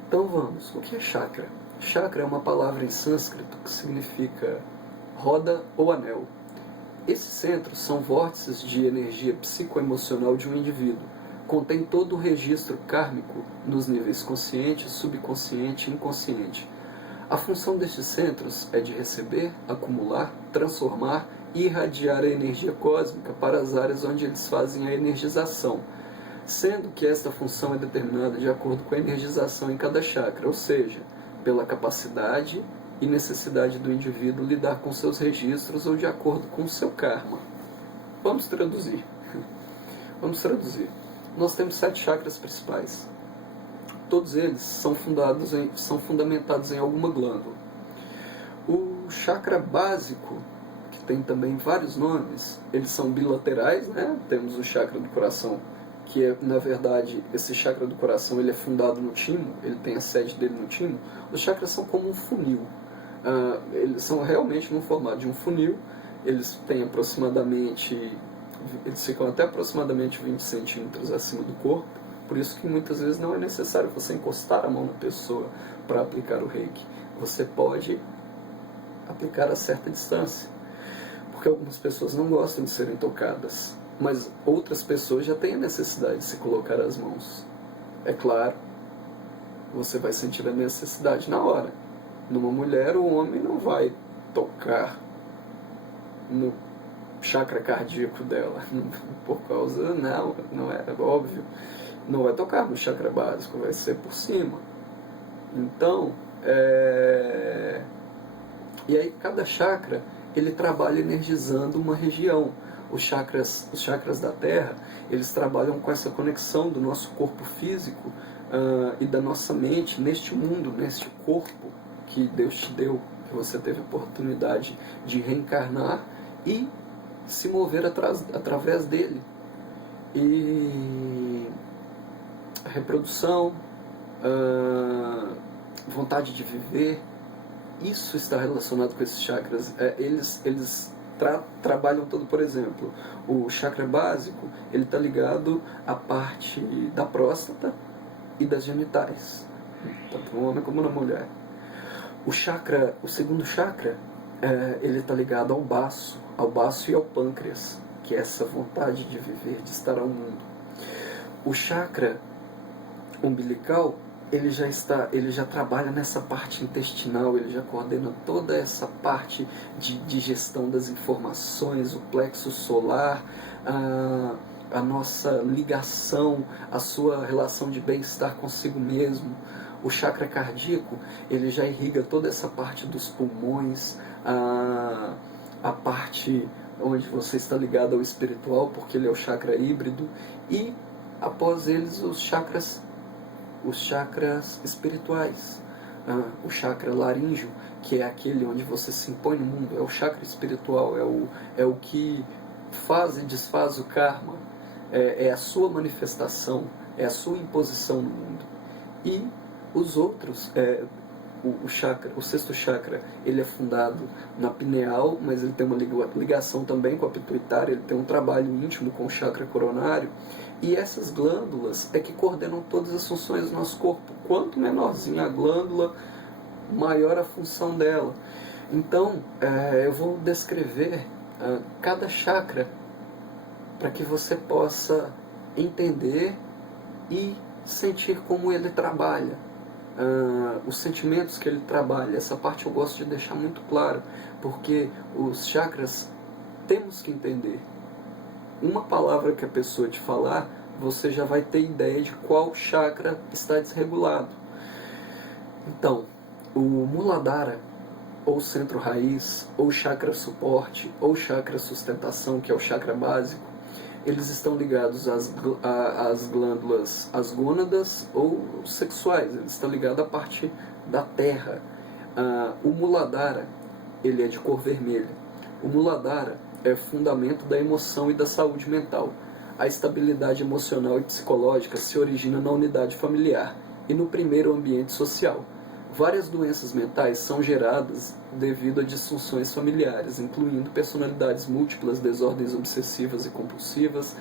Então vamos, o que é chakra? Chakra é uma palavra em sânscrito que significa roda ou anel. Esses centros são vórtices de energia psicoemocional de um indivíduo. Contém todo o registro kármico nos níveis consciente, subconsciente e inconsciente. A função destes centros é de receber, acumular, transformar e irradiar a energia cósmica para as áreas onde eles fazem a energização, sendo que esta função é determinada de acordo com a energização em cada chakra, ou seja, pela capacidade e necessidade do indivíduo lidar com seus registros ou de acordo com o seu karma. Vamos traduzir. Nós temos 7 chakras principais. Todos eles são fundamentados em alguma glândula. O chakra básico, que tem também vários nomes, eles são bilaterais, né? Temos o chakra do coração, que é, na verdade, esse chakra do coração, ele é fundado no timo, ele tem a sede dele no timo. Os chakras são como um funil. Eles são realmente no formato de um funil. Eles ficam até aproximadamente 20 centímetros acima do corpo. Por isso que muitas vezes não é necessário você encostar a mão na pessoa para aplicar o reiki. Você pode aplicar a certa distância, porque algumas pessoas não gostam de serem tocadas, mas outras pessoas já têm a necessidade de se colocar as mãos. É claro, você vai sentir a necessidade na hora. Numa mulher, o homem não vai tocar no chakra cardíaco dela, por causa, não é óbvio. Não vai tocar no chakra básico, vai ser por cima. Então, e aí cada chakra, ele trabalha energizando uma região. Os chakras da Terra, eles trabalham com essa conexão do nosso corpo físico e da nossa mente neste mundo, neste corpo que Deus te deu, que você teve a oportunidade de reencarnar e se mover através dele. E a reprodução, vontade de viver, isso está relacionado com esses chakras. Eles trabalham todo, por exemplo, o chakra básico, ele está ligado à parte da próstata e das genitais, tanto no homem como na mulher. O segundo chakra, ele está ligado ao baço e ao pâncreas, que é essa vontade de viver, de estar ao mundo. O chakra umbilical ele já trabalha nessa parte intestinal, ele já coordena toda essa parte de gestão das informações, o plexo solar, a nossa ligação, a sua relação de bem-estar consigo mesmo. O chakra cardíaco, ele já irriga toda essa parte dos pulmões, a parte onde você está ligado ao espiritual, porque ele é o chakra híbrido, e após eles os chakras espirituais. O chakra laríngeo, que é aquele onde você se impõe no mundo, é o chakra espiritual, é o que faz e desfaz o karma, é a sua manifestação, é a sua imposição no mundo. E os outros, o sexto chakra, ele é fundado na pineal, mas ele tem uma ligação também com a pituitária, ele tem um trabalho íntimo com o chakra coronário, e essas glândulas é que coordenam todas as funções do nosso corpo. Quanto menorzinha a glândula, maior a função dela. Então, eu vou descrever cada chakra para que você possa entender e sentir como ele trabalha. Os sentimentos que ele trabalha. Essa parte eu gosto de deixar muito claro, porque os chakras temos que entender. Uma palavra que a pessoa te falar, você já vai ter ideia de qual chakra está desregulado. Então, o Muladhara, ou centro raiz, ou chakra suporte, ou chakra sustentação, que é o chakra básico, eles estão ligados às glândulas, às gônadas ou sexuais, eles estão ligados à parte da terra. O Muladhara, ele é de cor vermelha. O Muladhara é fundamento da emoção e da saúde mental. A estabilidade emocional e psicológica se origina na unidade familiar e no primeiro ambiente social. Várias doenças mentais são geradas devido a disfunções familiares, incluindo personalidades múltiplas, desordens obsessivas e compulsivas,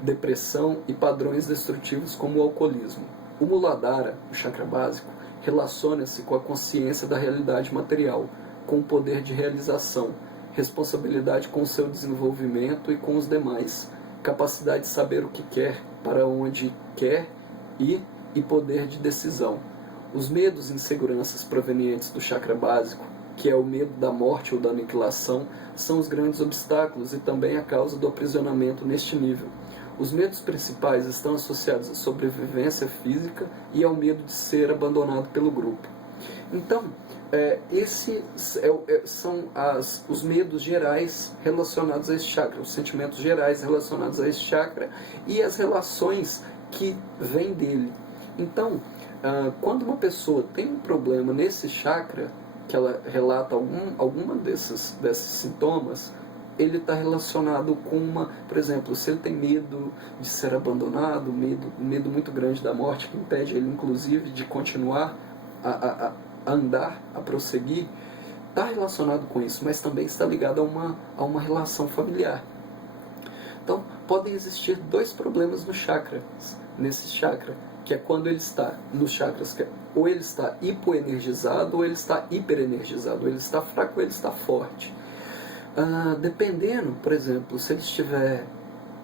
depressão e padrões destrutivos como o alcoolismo. O Muladhara, o chakra básico, relaciona-se com a consciência da realidade material, com o poder de realização, responsabilidade com o seu desenvolvimento e com os demais, capacidade de saber o que quer, para onde quer e poder de decisão. Os medos e inseguranças provenientes do chakra básico, que é o medo da morte ou da aniquilação, são os grandes obstáculos e também a causa do aprisionamento neste nível. Os medos principais estão associados à sobrevivência física e ao medo de ser abandonado pelo grupo. Então, esses são os medos gerais relacionados a esse chakra, os sentimentos gerais relacionados a esse chakra e as relações que vêm dele. Então, quando uma pessoa tem um problema nesse chakra, que ela relata alguma desses sintomas, ele está relacionado com por exemplo, se ele tem medo de ser abandonado, medo muito grande da morte, que impede ele inclusive de continuar a andar, a prosseguir, está relacionado com isso, mas também está ligado a uma relação familiar. Então, podem existir dois problemas nesse chakra, que é quando ele está nos chakras, ou ele está hipoenergizado, ou ele está hiperenergizado, ou ele está fraco, ou ele está forte. Dependendo, por exemplo, se ele estiver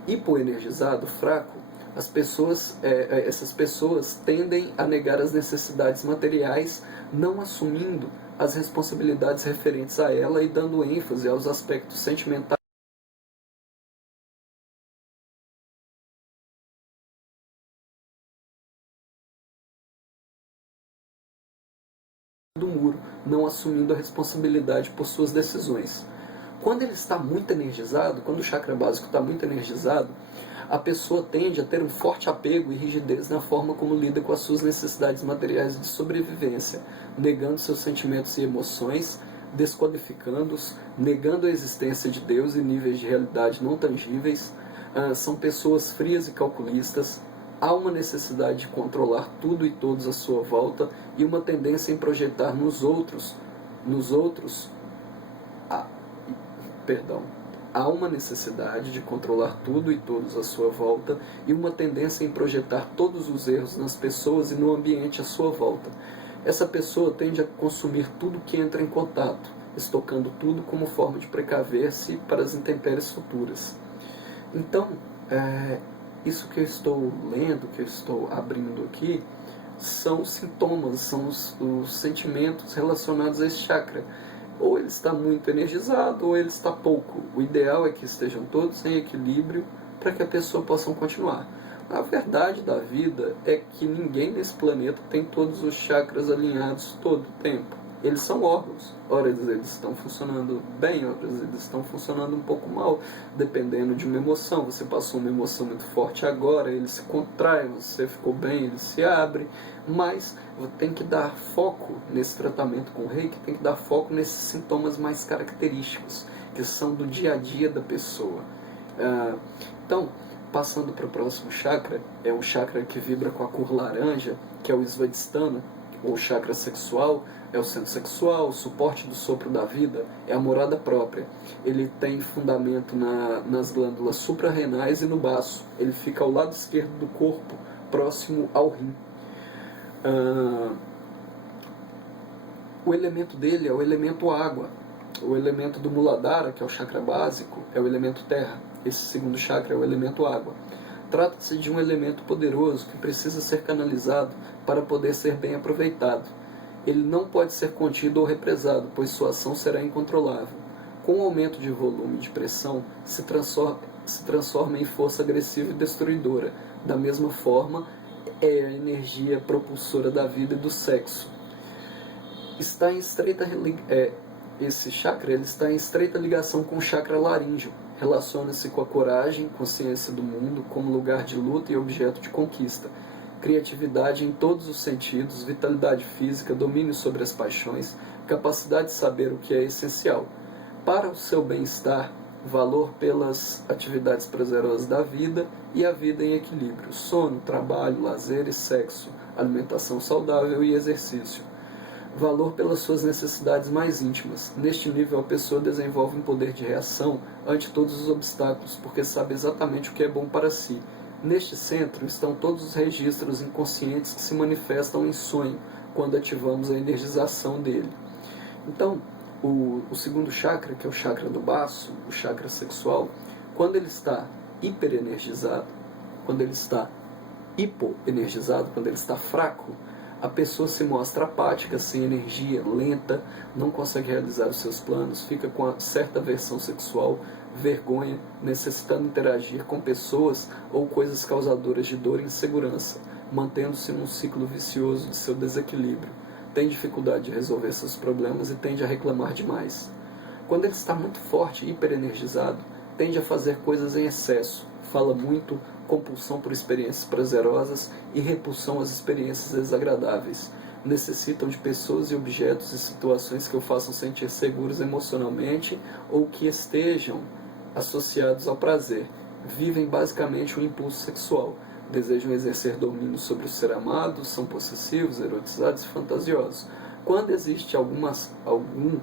hipoenergizado, fraco, essas pessoas tendem a negar as necessidades materiais, não assumindo as responsabilidades referentes a ela e dando ênfase aos aspectos sentimentais do muro, não assumindo a responsabilidade por suas decisões. Quando ele está muito energizado, quando o chakra básico está muito energizado, a pessoa tende a ter um forte apego e rigidez na forma como lida com as suas necessidades materiais de sobrevivência, negando seus sentimentos e emoções, desqualificando-os, negando a existência de Deus e níveis de realidade não tangíveis. São pessoas frias e calculistas. Há uma necessidade de controlar tudo e todos à sua volta e uma tendência em projetar nos outros há uma necessidade de controlar tudo e todos à sua volta e uma tendência em projetar todos os erros nas pessoas e no ambiente à sua volta. Essa pessoa tende a consumir tudo que entra em contato, estocando tudo como forma de precaver-se para as intempéries futuras. Então, isso que eu estou lendo, que eu estou abrindo aqui, são sintomas, são os sentimentos relacionados a esse chakra. Ou ele está muito energizado, ou ele está pouco. O ideal é que estejam todos em equilíbrio para que a pessoa possa continuar. A verdade da vida é que ninguém nesse planeta tem todos os chakras alinhados todo o tempo. Eles são órgãos. Ora eles estão funcionando bem, ora eles estão funcionando um pouco mal, dependendo de uma emoção. Você passou uma emoção muito forte agora, ele se contrai, você ficou bem, ele se abre. Mas tem que dar foco nesse tratamento com o Reiki, tem que dar foco nesses sintomas mais característicos, que são do dia a dia da pessoa. Então, passando para o próximo chakra, é um chakra que vibra com a cor laranja, que é o Svadhisthana, ou chakra sexual, é o centro sexual, o suporte do sopro da vida, é a morada própria. Ele tem fundamento nas glândulas suprarrenais e no baço. Ele fica ao lado esquerdo do corpo, próximo ao rim. O elemento dele é o elemento água. O elemento do Muladhara, que é o chakra básico, é o elemento terra. Esse segundo chakra é o elemento água. Trata-se de um elemento poderoso que precisa ser canalizado para poder ser bem aproveitado. Ele não pode ser contido ou represado, pois sua ação será incontrolável. Com o aumento de volume e de pressão, se transforma em força agressiva e destruidora. Da mesma forma, é a energia propulsora da vida e do sexo. Esse chakra está em estreita ligação com o chakra laríngeo. Relaciona-se com a coragem, consciência do mundo como lugar de luta e objeto de conquista. Criatividade em todos os sentidos, vitalidade física, domínio sobre as paixões, capacidade de saber o que é essencial. Para o seu bem-estar, valor pelas atividades prazerosas da vida e a vida em equilíbrio. Sono, trabalho, lazer e sexo, alimentação saudável e exercício. Valor pelas suas necessidades mais íntimas. Neste nível, a pessoa desenvolve um poder de reação ante todos os obstáculos, porque sabe exatamente o que é bom para si. Neste centro estão todos os registros inconscientes que se manifestam em sonho, quando ativamos a energização dele. Então, o segundo chakra, que é o chakra do baço, o chakra sexual, quando ele está hiperenergizado, quando ele está hipoenergizado, quando ele está fraco, a pessoa se mostra apática, sem energia, lenta, não consegue realizar os seus planos, fica com uma certa aversão sexual, vergonha, necessitando interagir com pessoas ou coisas causadoras de dor e insegurança, mantendo-se num ciclo vicioso de seu desequilíbrio. Tem dificuldade de resolver seus problemas e tende a reclamar demais. Quando ele está muito forte e hiperenergizado, tende a fazer coisas em excesso, fala muito, compulsão por experiências prazerosas e repulsão às experiências desagradáveis. Necessitam de pessoas e objetos e situações que o façam sentir seguros emocionalmente ou que estejam associados ao prazer. Vivem basicamente um impulso sexual. Desejam exercer domínio sobre o ser amado, são possessivos, erotizados e fantasiosos. Quando existe algum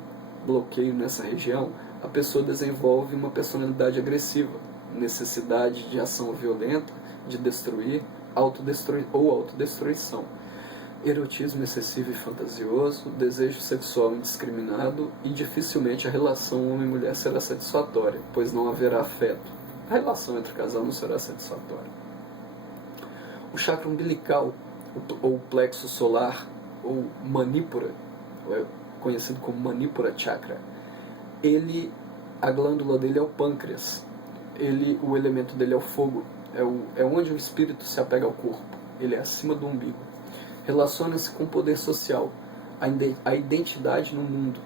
bloqueio nessa região, a pessoa desenvolve uma personalidade agressiva, necessidade de ação violenta, de destruir, autodestruição, erotismo excessivo e fantasioso, desejo sexual indiscriminado e dificilmente a relação homem-mulher será satisfatória, pois não haverá afeto. A relação entre o casal não será satisfatória. O chakra umbilical, ou plexo solar, ou Manipura, conhecido como Manipura Chakra, a glândula dele é o pâncreas. O elemento dele é o fogo, é onde o espírito se apega ao corpo, ele é acima do umbigo. Relaciona-se com o poder social, a identidade no mundo,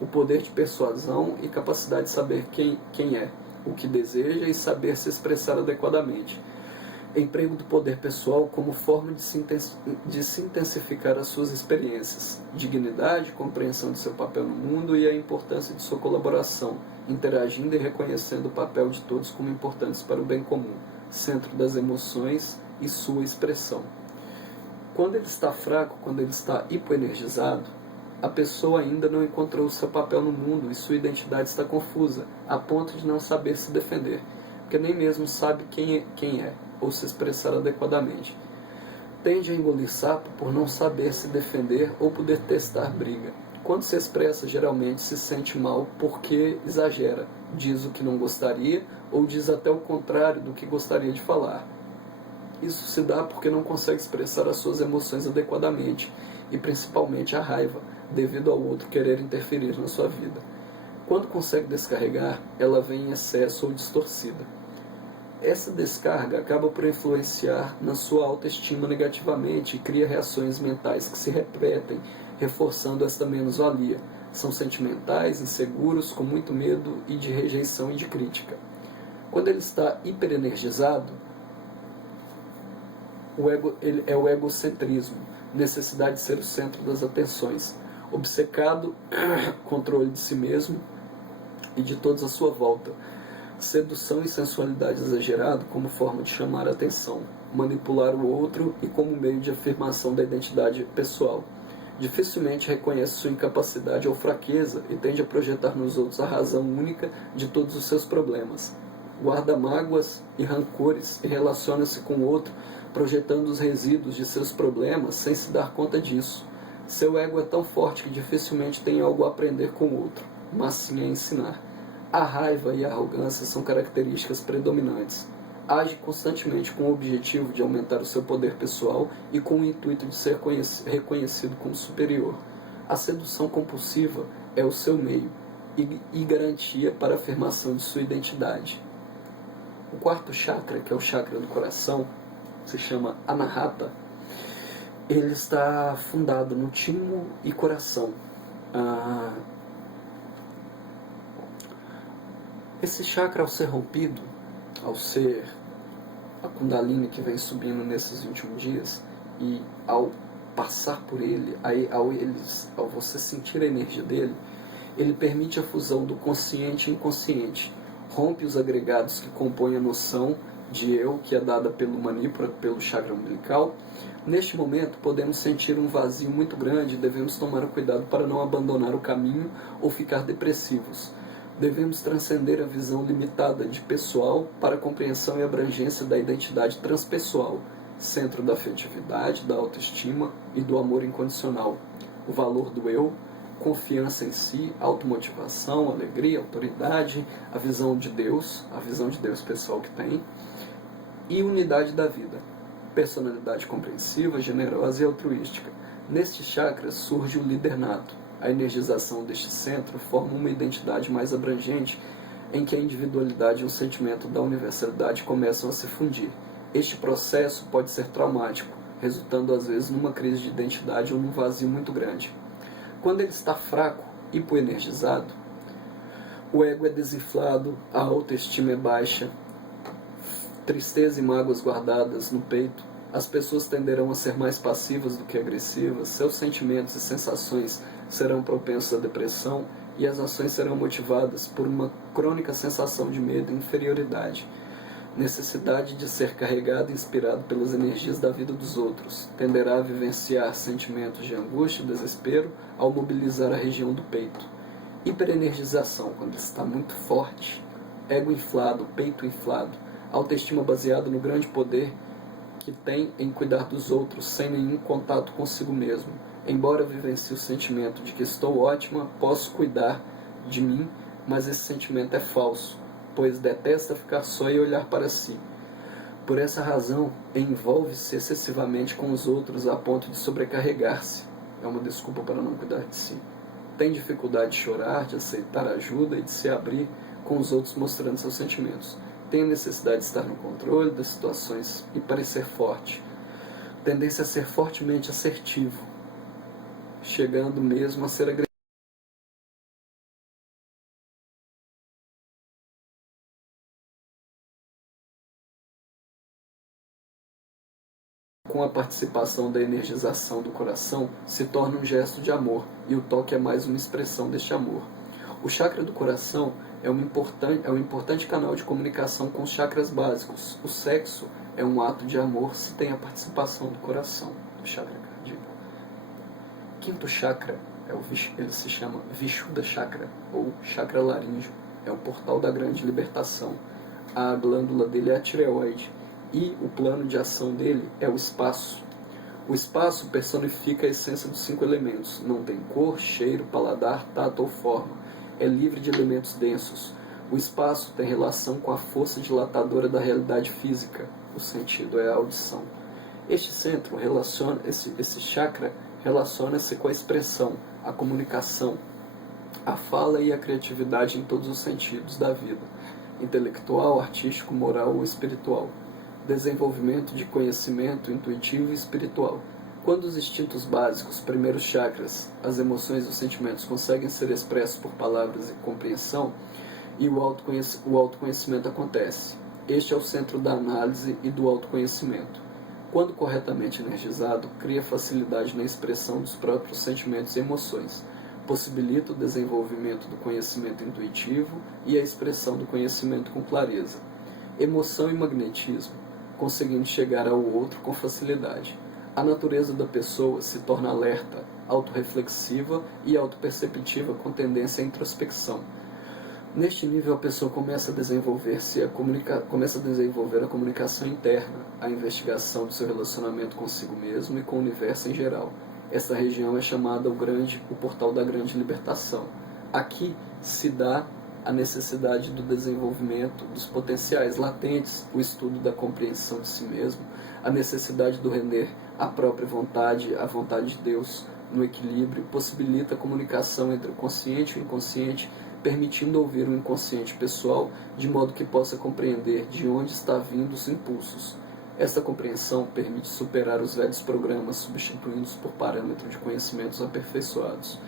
o poder de persuasão e capacidade de saber quem é, o que deseja e saber se expressar adequadamente. Emprego do poder pessoal como forma de se intensificar as suas experiências, dignidade, compreensão de seu papel no mundo e a importância de sua colaboração, interagindo e reconhecendo o papel de todos como importantes para o bem comum, centro das emoções e sua expressão. Quando ele está fraco, quando ele está hipoenergizado, a pessoa ainda não encontrou o seu papel no mundo e sua identidade está confusa, a ponto de não saber se defender, porque nem mesmo sabe quem é ou se expressar adequadamente. Tende a engolir sapo por não saber se defender ou poder testar briga. Quando se expressa, geralmente se sente mal porque exagera, diz o que não gostaria ou diz até o contrário do que gostaria de falar. Isso se dá porque não consegue expressar as suas emoções adequadamente, e principalmente a raiva, devido ao outro querer interferir na sua vida. Quando consegue descarregar, ela vem em excesso ou distorcida. Essa descarga acaba por influenciar na sua autoestima negativamente e cria reações mentais que se repetem, reforçando esta menos-valia. São sentimentais, inseguros, com muito medo e de rejeição e de crítica. Quando ele está hiperenergizado, é o egocentrismo, necessidade de ser o centro das atenções, obcecado, controle de si mesmo e de todos à sua volta, sedução e sensualidade exagerado como forma de chamar a atenção, manipular o outro e como meio de afirmação da identidade pessoal. Dificilmente reconhece sua incapacidade ou fraqueza e tende a projetar nos outros a razão única de todos os seus problemas. Guarda mágoas e rancores e relaciona-se com o outro, projetando os resíduos de seus problemas sem se dar conta disso. Seu ego é tão forte que dificilmente tem algo a aprender com o outro, mas sim a ensinar. A raiva e a arrogância são características predominantes. Age constantemente com o objetivo de aumentar o seu poder pessoal e com o intuito de ser reconhecido como superior. A sedução compulsiva é o seu meio e garantia para a afirmação de sua identidade. O quarto chakra, que é o chakra do coração, se chama Anahata. Ele está fundado no timo e coração. Esse chakra, ao ser rompido, ao ser a Kundalini que vem subindo nesses 21 dias, e ao passar por ele, ao você sentir a energia dele, ele permite a fusão do consciente e inconsciente, rompe os agregados que compõem a noção de eu, que é dada pelo Manipura, pelo chakra umbilical. Neste momento, podemos sentir um vazio muito grande e devemos tomar cuidado para não abandonar o caminho ou ficar depressivos. Devemos transcender a visão limitada de pessoal para a compreensão e abrangência da identidade transpessoal, centro da afetividade, da autoestima e do amor incondicional. O valor do eu, confiança em si, automotivação, alegria, autoridade, a visão de Deus pessoal que tem, e unidade da vida, personalidade compreensiva, generosa e altruística. Nestes chakras surge o líder nato. A energização deste centro forma uma identidade mais abrangente, em que a individualidade e o sentimento da universalidade começam a se fundir. Este processo pode ser traumático, resultando às vezes numa crise de identidade ou num vazio muito grande. Quando ele está fraco, hipoenergizado, o ego é desinflado, a autoestima é baixa, tristeza e mágoas guardadas no peito, as pessoas tenderão a ser mais passivas do que agressivas, seus sentimentos e sensações serão propensos à depressão e as ações serão motivadas por uma crônica sensação de medo e inferioridade, necessidade de ser carregado e inspirado pelas energias da vida dos outros, tenderá a vivenciar sentimentos de angústia e desespero ao mobilizar a região do peito. Hiperenergização, quando está muito forte, ego inflado, peito inflado, autoestima baseada no grande poder que tem em cuidar dos outros sem nenhum contato consigo mesmo. Embora vivencie o sentimento de que estou ótima, posso cuidar de mim, mas esse sentimento é falso, pois detesta ficar só e olhar para si. Por essa razão, envolve-se excessivamente com os outros a ponto de sobrecarregar-se. É uma desculpa para não cuidar de si. Tem dificuldade de chorar, de aceitar ajuda e de se abrir com os outros mostrando seus sentimentos. Tem a necessidade de estar no controle das situações e parecer forte. Tendência a ser fortemente assertivo, chegando mesmo a ser agressivo. Com a participação da energização do coração, se torna um gesto de amor, e o toque é mais uma expressão deste amor. O chakra do coração é um importante canal de comunicação com os chakras básicos. O sexo é um ato de amor se tem a participação do coração, do chakra cardíaco. Quinto chakra, ele se chama Vishuddha Chakra, ou chakra laríngeo. É o portal da grande libertação. A glândula dele é a tireoide. E o plano de ação dele é o espaço. O espaço personifica a essência dos 5 elementos. Não tem cor, cheiro, paladar, tato ou forma. É livre de elementos densos. O espaço tem relação com a força dilatadora da realidade física. o sentido, é a audição. Este centro esse chakra relaciona-se com a expressão, a comunicação, a fala e a criatividade em todos os sentidos da vida, intelectual, artístico, moral ou espiritual. Desenvolvimento de conhecimento intuitivo e espiritual. Quando os instintos básicos, primeiros chakras, as emoções e os sentimentos conseguem ser expressos por palavras e compreensão, e o autoconhecimento acontece. Este é o centro da análise e do autoconhecimento. Quando corretamente energizado, cria facilidade na expressão dos próprios sentimentos e emoções, possibilita o desenvolvimento do conhecimento intuitivo e a expressão do conhecimento com clareza. Emoção e magnetismo, conseguindo chegar ao outro com facilidade. A natureza da pessoa se torna alerta, autorreflexiva e autoperceptiva com tendência à introspecção. Neste nível, a pessoa começa a desenvolver a comunicação interna, a investigação do seu relacionamento consigo mesmo e com o universo em geral. Essa região é chamada o portal da grande libertação. Aqui se dá a necessidade do desenvolvimento dos potenciais latentes, o estudo da compreensão de si mesmo, a necessidade do render a própria vontade, a vontade de Deus, no equilíbrio, possibilita a comunicação entre o consciente e o inconsciente, permitindo ouvir o inconsciente pessoal de modo que possa compreender de onde está vindo os impulsos. Esta compreensão permite superar os velhos programas, substituindo-os por parâmetros de conhecimentos aperfeiçoados,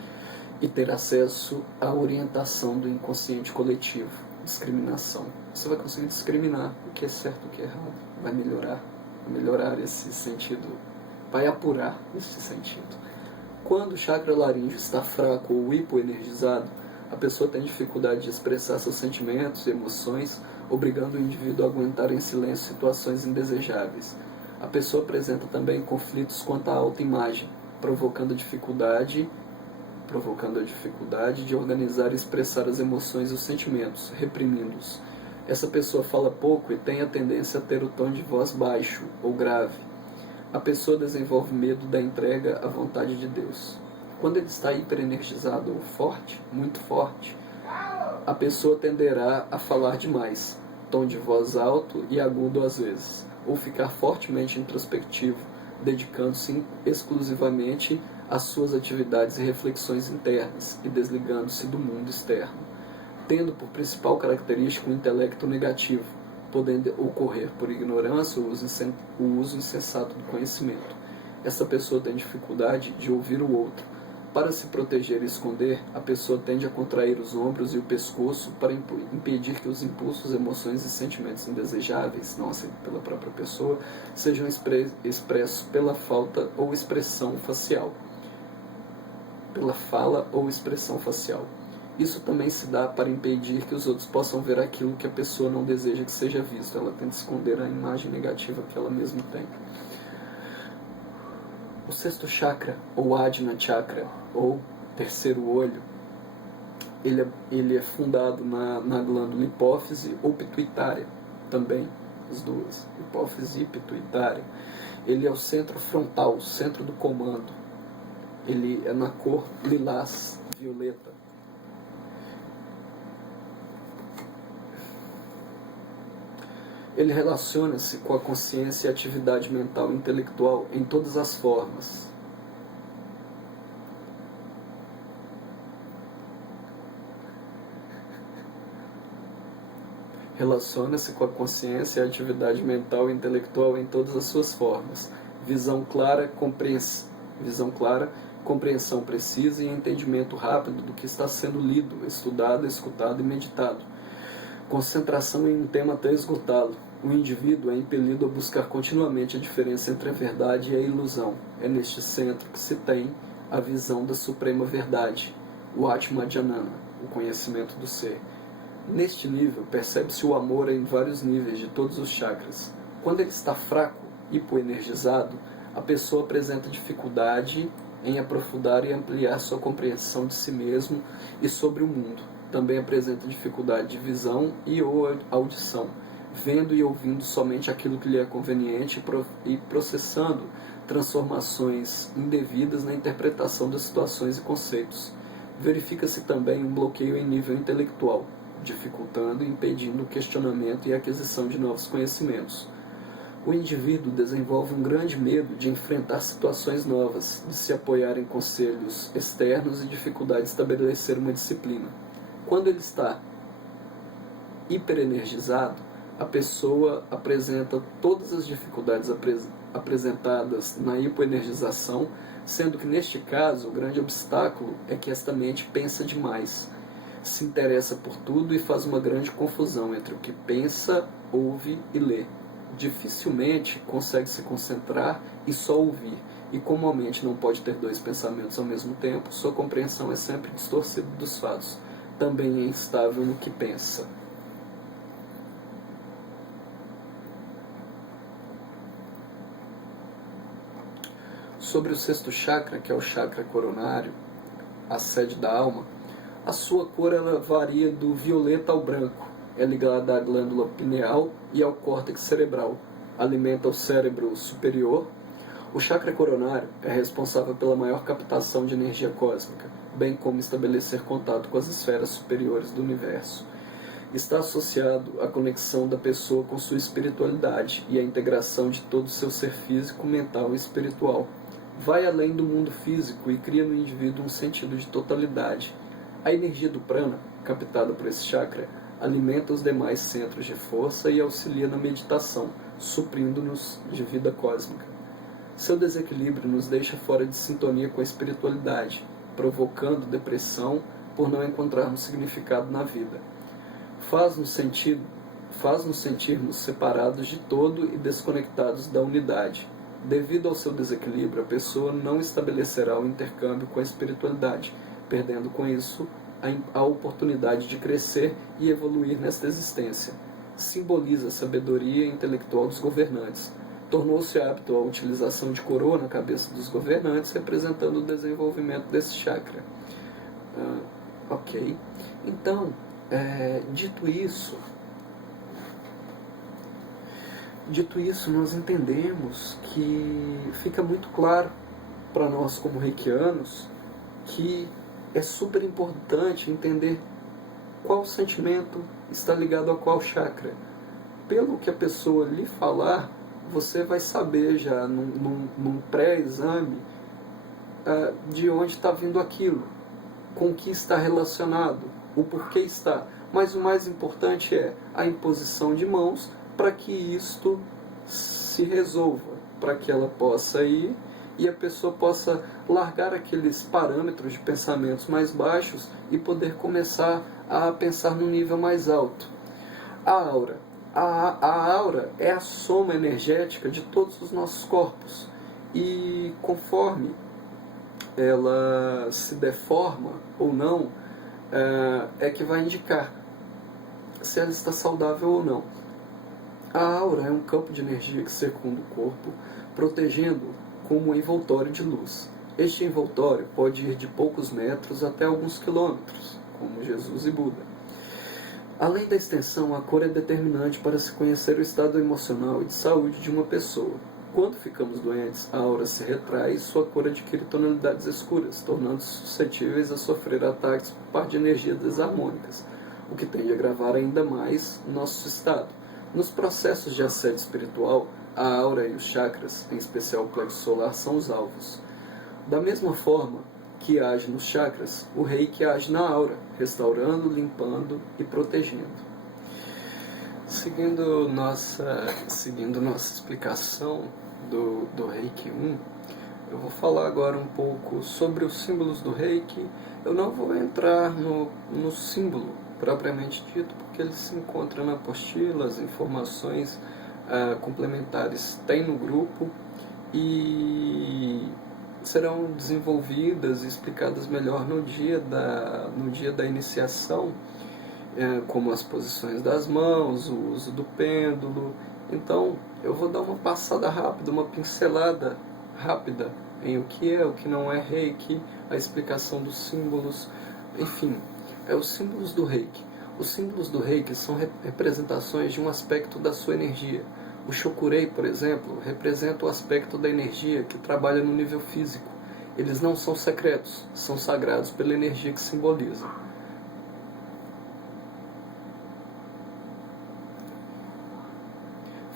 e ter acesso à orientação do inconsciente coletivo, discriminação. Você vai conseguir discriminar o que é certo e o que é errado, vai melhorar esse sentido, vai apurar esse sentido. Quando o chakra laríngeo está fraco ou hipoenergizado, a pessoa tem dificuldade de expressar seus sentimentos e emoções, obrigando o indivíduo a aguentar em silêncio situações indesejáveis. A pessoa apresenta também conflitos quanto à autoimagem, provocando a dificuldade de organizar e expressar as emoções e os sentimentos, reprimindo-os. Essa pessoa fala pouco e tem a tendência a ter o tom de voz baixo ou grave. A pessoa desenvolve medo da entrega à vontade de Deus. Quando ele está hiperenergizado ou forte, muito forte, a pessoa tenderá a falar demais, tom de voz alto e agudo às vezes, ou ficar fortemente introspectivo, dedicando-se exclusivamente às suas atividades e reflexões internas e desligando-se do mundo externo, tendo por principal característica o intelecto negativo, podendo ocorrer por ignorância ou o uso insensato do conhecimento. Essa pessoa tem dificuldade de ouvir o outro. Para se proteger e esconder, a pessoa tende a contrair os ombros e o pescoço para impedir que os impulsos, emoções e sentimentos indesejáveis, não aceitos pela própria pessoa, sejam expressos pela falta ou expressão facial. Pela fala ou expressão facial. Isso também se dá para impedir que os outros possam ver aquilo que a pessoa não deseja que seja visto. Ela tenta esconder a imagem negativa que ela mesma tem. O sexto chakra, ou Ajna Chakra, ou terceiro olho, ele é fundado na glândula hipófise ou pituitária, também, as duas, hipófise e pituitária. Ele é o centro frontal, o centro do comando. Ele é na cor lilás, violeta. Ele relaciona-se com a consciência e a atividade mental e intelectual em todas as formas. Relaciona-se com a consciência e a atividade mental e intelectual em todas as suas formas. Visão clara, compreensão precisa e entendimento rápido do que está sendo lido, estudado, escutado e meditado. Concentração em um tema até esgotá-lo. O indivíduo é impelido a buscar continuamente a diferença entre a verdade e a ilusão. É neste centro que se tem a visão da suprema verdade, o Atmajanana, o conhecimento do ser. Neste nível, percebe-se o amor em vários níveis de todos os chakras. Quando ele está fraco, hipoenergizado, a pessoa apresenta dificuldade em aprofundar e ampliar sua compreensão de si mesmo e sobre o mundo. Também apresenta dificuldade de visão e ou audição, vendo e ouvindo somente aquilo que lhe é conveniente e processando transformações indevidas na interpretação das situações e conceitos. Verifica-se também um bloqueio em nível intelectual, dificultando e impedindo o questionamento e a aquisição de novos conhecimentos. O indivíduo desenvolve um grande medo de enfrentar situações novas, de se apoiar em conselhos externos e dificuldade de estabelecer uma disciplina. Quando ele está hiperenergizado, a pessoa apresenta todas as dificuldades apresentadas na hipoenergização, sendo que neste caso o grande obstáculo é que esta mente pensa demais, se interessa por tudo e faz uma grande confusão entre o que pensa, ouve e lê. Dificilmente consegue se concentrar e só ouvir, e como a mente não pode ter dois pensamentos ao mesmo tempo, sua compreensão é sempre distorcida dos fatos. Também é instável no que pensa. Sobre o sexto chakra, que é o chakra coronário, a sede da alma, a sua cor ela varia do violeta ao branco. É ligada à glândula pineal e ao córtex cerebral. Alimenta o cérebro superior. O chakra coronário é responsável pela maior captação de energia cósmica, bem como estabelecer contato com as esferas superiores do universo. Está associado à conexão da pessoa com sua espiritualidade e à integração de todo o seu ser físico, mental e espiritual. Vai além do mundo físico e cria no indivíduo um sentido de totalidade. A energia do prana, captada por esse chakra, alimenta os demais centros de força e auxilia na meditação, suprindo-nos de vida cósmica. Seu desequilíbrio nos deixa fora de sintonia com a espiritualidade, provocando depressão por não encontrarmos significado na vida. Faz-nos sentirmos separados de todo e desconectados da unidade. Devido ao seu desequilíbrio, a pessoa não estabelecerá o intercâmbio com a espiritualidade, perdendo com isso a oportunidade de crescer e evoluir nesta existência. Simboliza a sabedoria intelectual dos governantes. Tornou-se hábito a utilização de coroa na cabeça dos governantes, representando o desenvolvimento desse chakra. Ok. Então, dito isso, nós entendemos que fica muito claro para nós como reikianos que é super importante entender qual sentimento está ligado a qual chakra. Pelo que a pessoa lhe falar, você vai saber já num pré-exame de onde está vindo aquilo, com o que está relacionado, o porquê está. Mas o mais importante é a imposição de mãos para que isto se resolva, para que ela possa ir e a pessoa possa largar aqueles parâmetros de pensamentos mais baixos e poder começar a pensar num nível mais alto. A aura. A aura é a soma energética de todos os nossos corpos. E conforme ela se deforma ou não, é que vai indicar se ela está saudável ou não. A aura é um campo de energia que circunda o corpo, protegendo-o como um envoltório de luz. Este envoltório pode ir de poucos metros até alguns quilômetros, como Jesus e Buda. Além da extensão, a cor é determinante para se conhecer o estado emocional e de saúde de uma pessoa. Quando ficamos doentes, a aura se retrai e sua cor adquire tonalidades escuras, tornando-se suscetíveis a sofrer ataques por parte de energias desarmônicas, o que tende a agravar ainda mais nosso estado. Nos processos de assédio espiritual, a aura e os chakras, em especial o plexo solar, são os alvos. Da mesma forma que age nos chakras, o reiki age na aura, restaurando, limpando e protegendo. Seguindo nossa explicação do Reiki 1, eu vou falar agora um pouco sobre os símbolos do Reiki. Eu não vou entrar no símbolo propriamente dito, porque ele se encontra na apostila, as informações complementares tem no grupo e serão desenvolvidas e explicadas melhor no dia da iniciação, como as posições das mãos, o uso do pêndulo. Então eu vou dar uma passada rápida, uma pincelada rápida em o que é, o que não é Reiki, a explicação dos símbolos, enfim, os símbolos do Reiki. Os símbolos do Reiki são representações de um aspecto da sua energia. O Shokurei, por exemplo, representa o aspecto da energia que trabalha no nível físico. Eles não são secretos, são sagrados pela energia que simbolizam.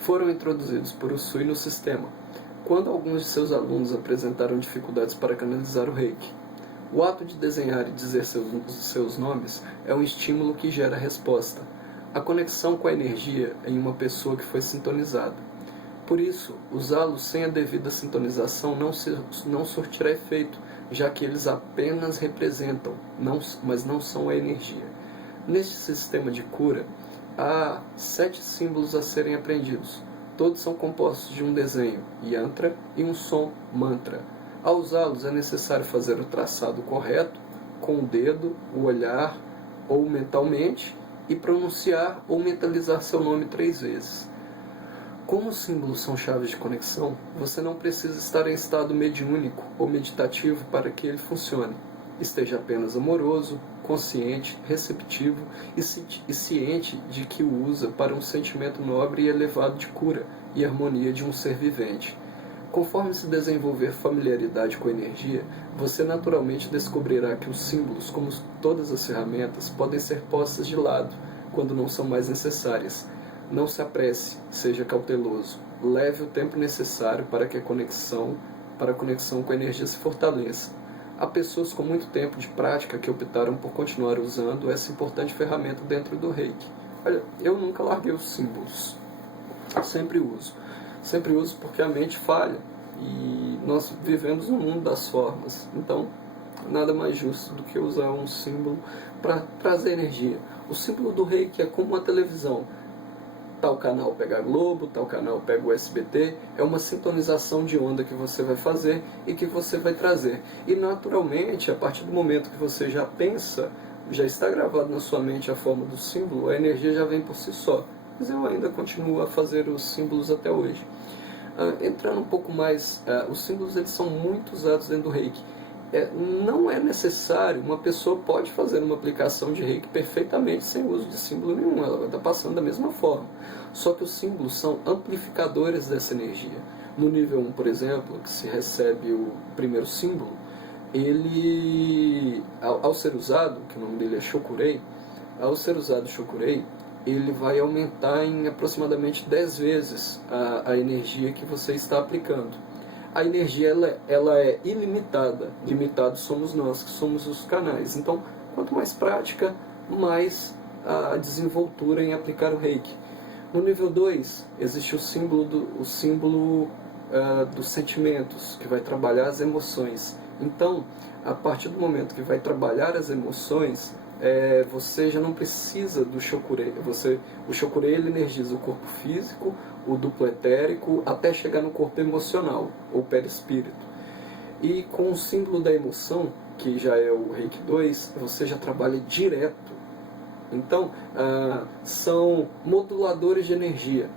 foram introduzidos por Usui no sistema, quando alguns de seus alunos apresentaram dificuldades para canalizar o reiki. O ato de desenhar e dizer seus nomes é um estímulo que gera resposta, a conexão com a energia em uma pessoa que foi sintonizada. Por isso, usá-los sem a devida sintonização não surtirá efeito, já que eles apenas representam, mas não são a energia. Neste sistema de cura, há 7 símbolos a serem aprendidos. Todos são compostos de um desenho, yantra, e um som, mantra. Ao usá-los é necessário fazer o traçado correto, com o dedo, o olhar ou mentalmente, e pronunciar ou mentalizar seu nome 3 vezes. Como os símbolos são chaves de conexão, você não precisa estar em estado mediúnico ou meditativo para que ele funcione. Esteja apenas amoroso, consciente, receptivo e ciente de que o usa para um sentimento nobre e elevado de cura e harmonia de um ser vivente. Conforme se desenvolver familiaridade com a energia, você naturalmente descobrirá que os símbolos, como todas as ferramentas, podem ser postas de lado quando não são mais necessárias. Não se apresse, seja cauteloso. Leve o tempo necessário para a conexão com a energia se fortaleça. Há pessoas com muito tempo de prática que optaram por continuar usando essa importante ferramenta dentro do Reiki. Olha, eu nunca larguei os símbolos. Sempre uso. Sempre uso porque a mente falha. E nós vivemos no mundo das formas. Então, nada mais justo do que usar um símbolo para trazer energia. O símbolo do Reiki é como uma televisão. Tal canal pega a Globo, tal canal pega o SBT, é uma sintonização de onda que você vai fazer e que você vai trazer. E naturalmente, a partir do momento que você já pensa, já está gravado na sua mente a forma do símbolo, a energia já vem por si só. Mas eu ainda continuo a fazer os símbolos até hoje. Entrando um pouco mais, os símbolos eles são muito usados dentro do Reiki. Não é necessário, uma pessoa pode fazer uma aplicação de Reiki perfeitamente sem uso de símbolo nenhum, ela vai estar passando da mesma forma. Só que os símbolos são amplificadores dessa energia. No nível 1, por exemplo, que se recebe o primeiro símbolo, ele, ao ser usado, que o nome dele é Shokurei, ao ser usado o Shokurei, ele vai aumentar em aproximadamente 10 vezes a energia que você está aplicando. A energia ela é ilimitada, limitados somos nós, que somos os canais. Então, quanto mais prática, mais a desenvoltura em aplicar o Reiki. No nível 2, existe o símbolo dos sentimentos, que vai trabalhar as emoções. Então, a partir do momento que vai trabalhar as emoções, você já não precisa do Shokurei. O Shokurei ele energiza o corpo físico, o duplo etérico, até chegar no corpo emocional, ou perispírito. E com o símbolo da emoção, que já é o Reiki 2, você já trabalha direto. Então, são moduladores de energia,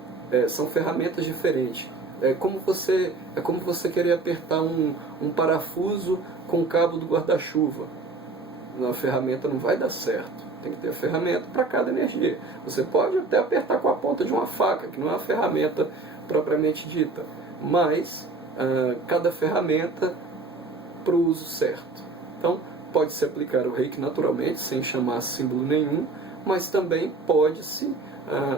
são ferramentas diferentes. É como você querer apertar um parafuso com o cabo do guarda-chuva. A ferramenta não vai dar certo. Tem que ter a ferramenta para cada energia. Você pode até apertar com a ponta de uma faca, que não é uma ferramenta propriamente dita, mas cada ferramenta para o uso certo. Então, pode-se aplicar o Reiki naturalmente, sem chamar símbolo nenhum, mas também pode-se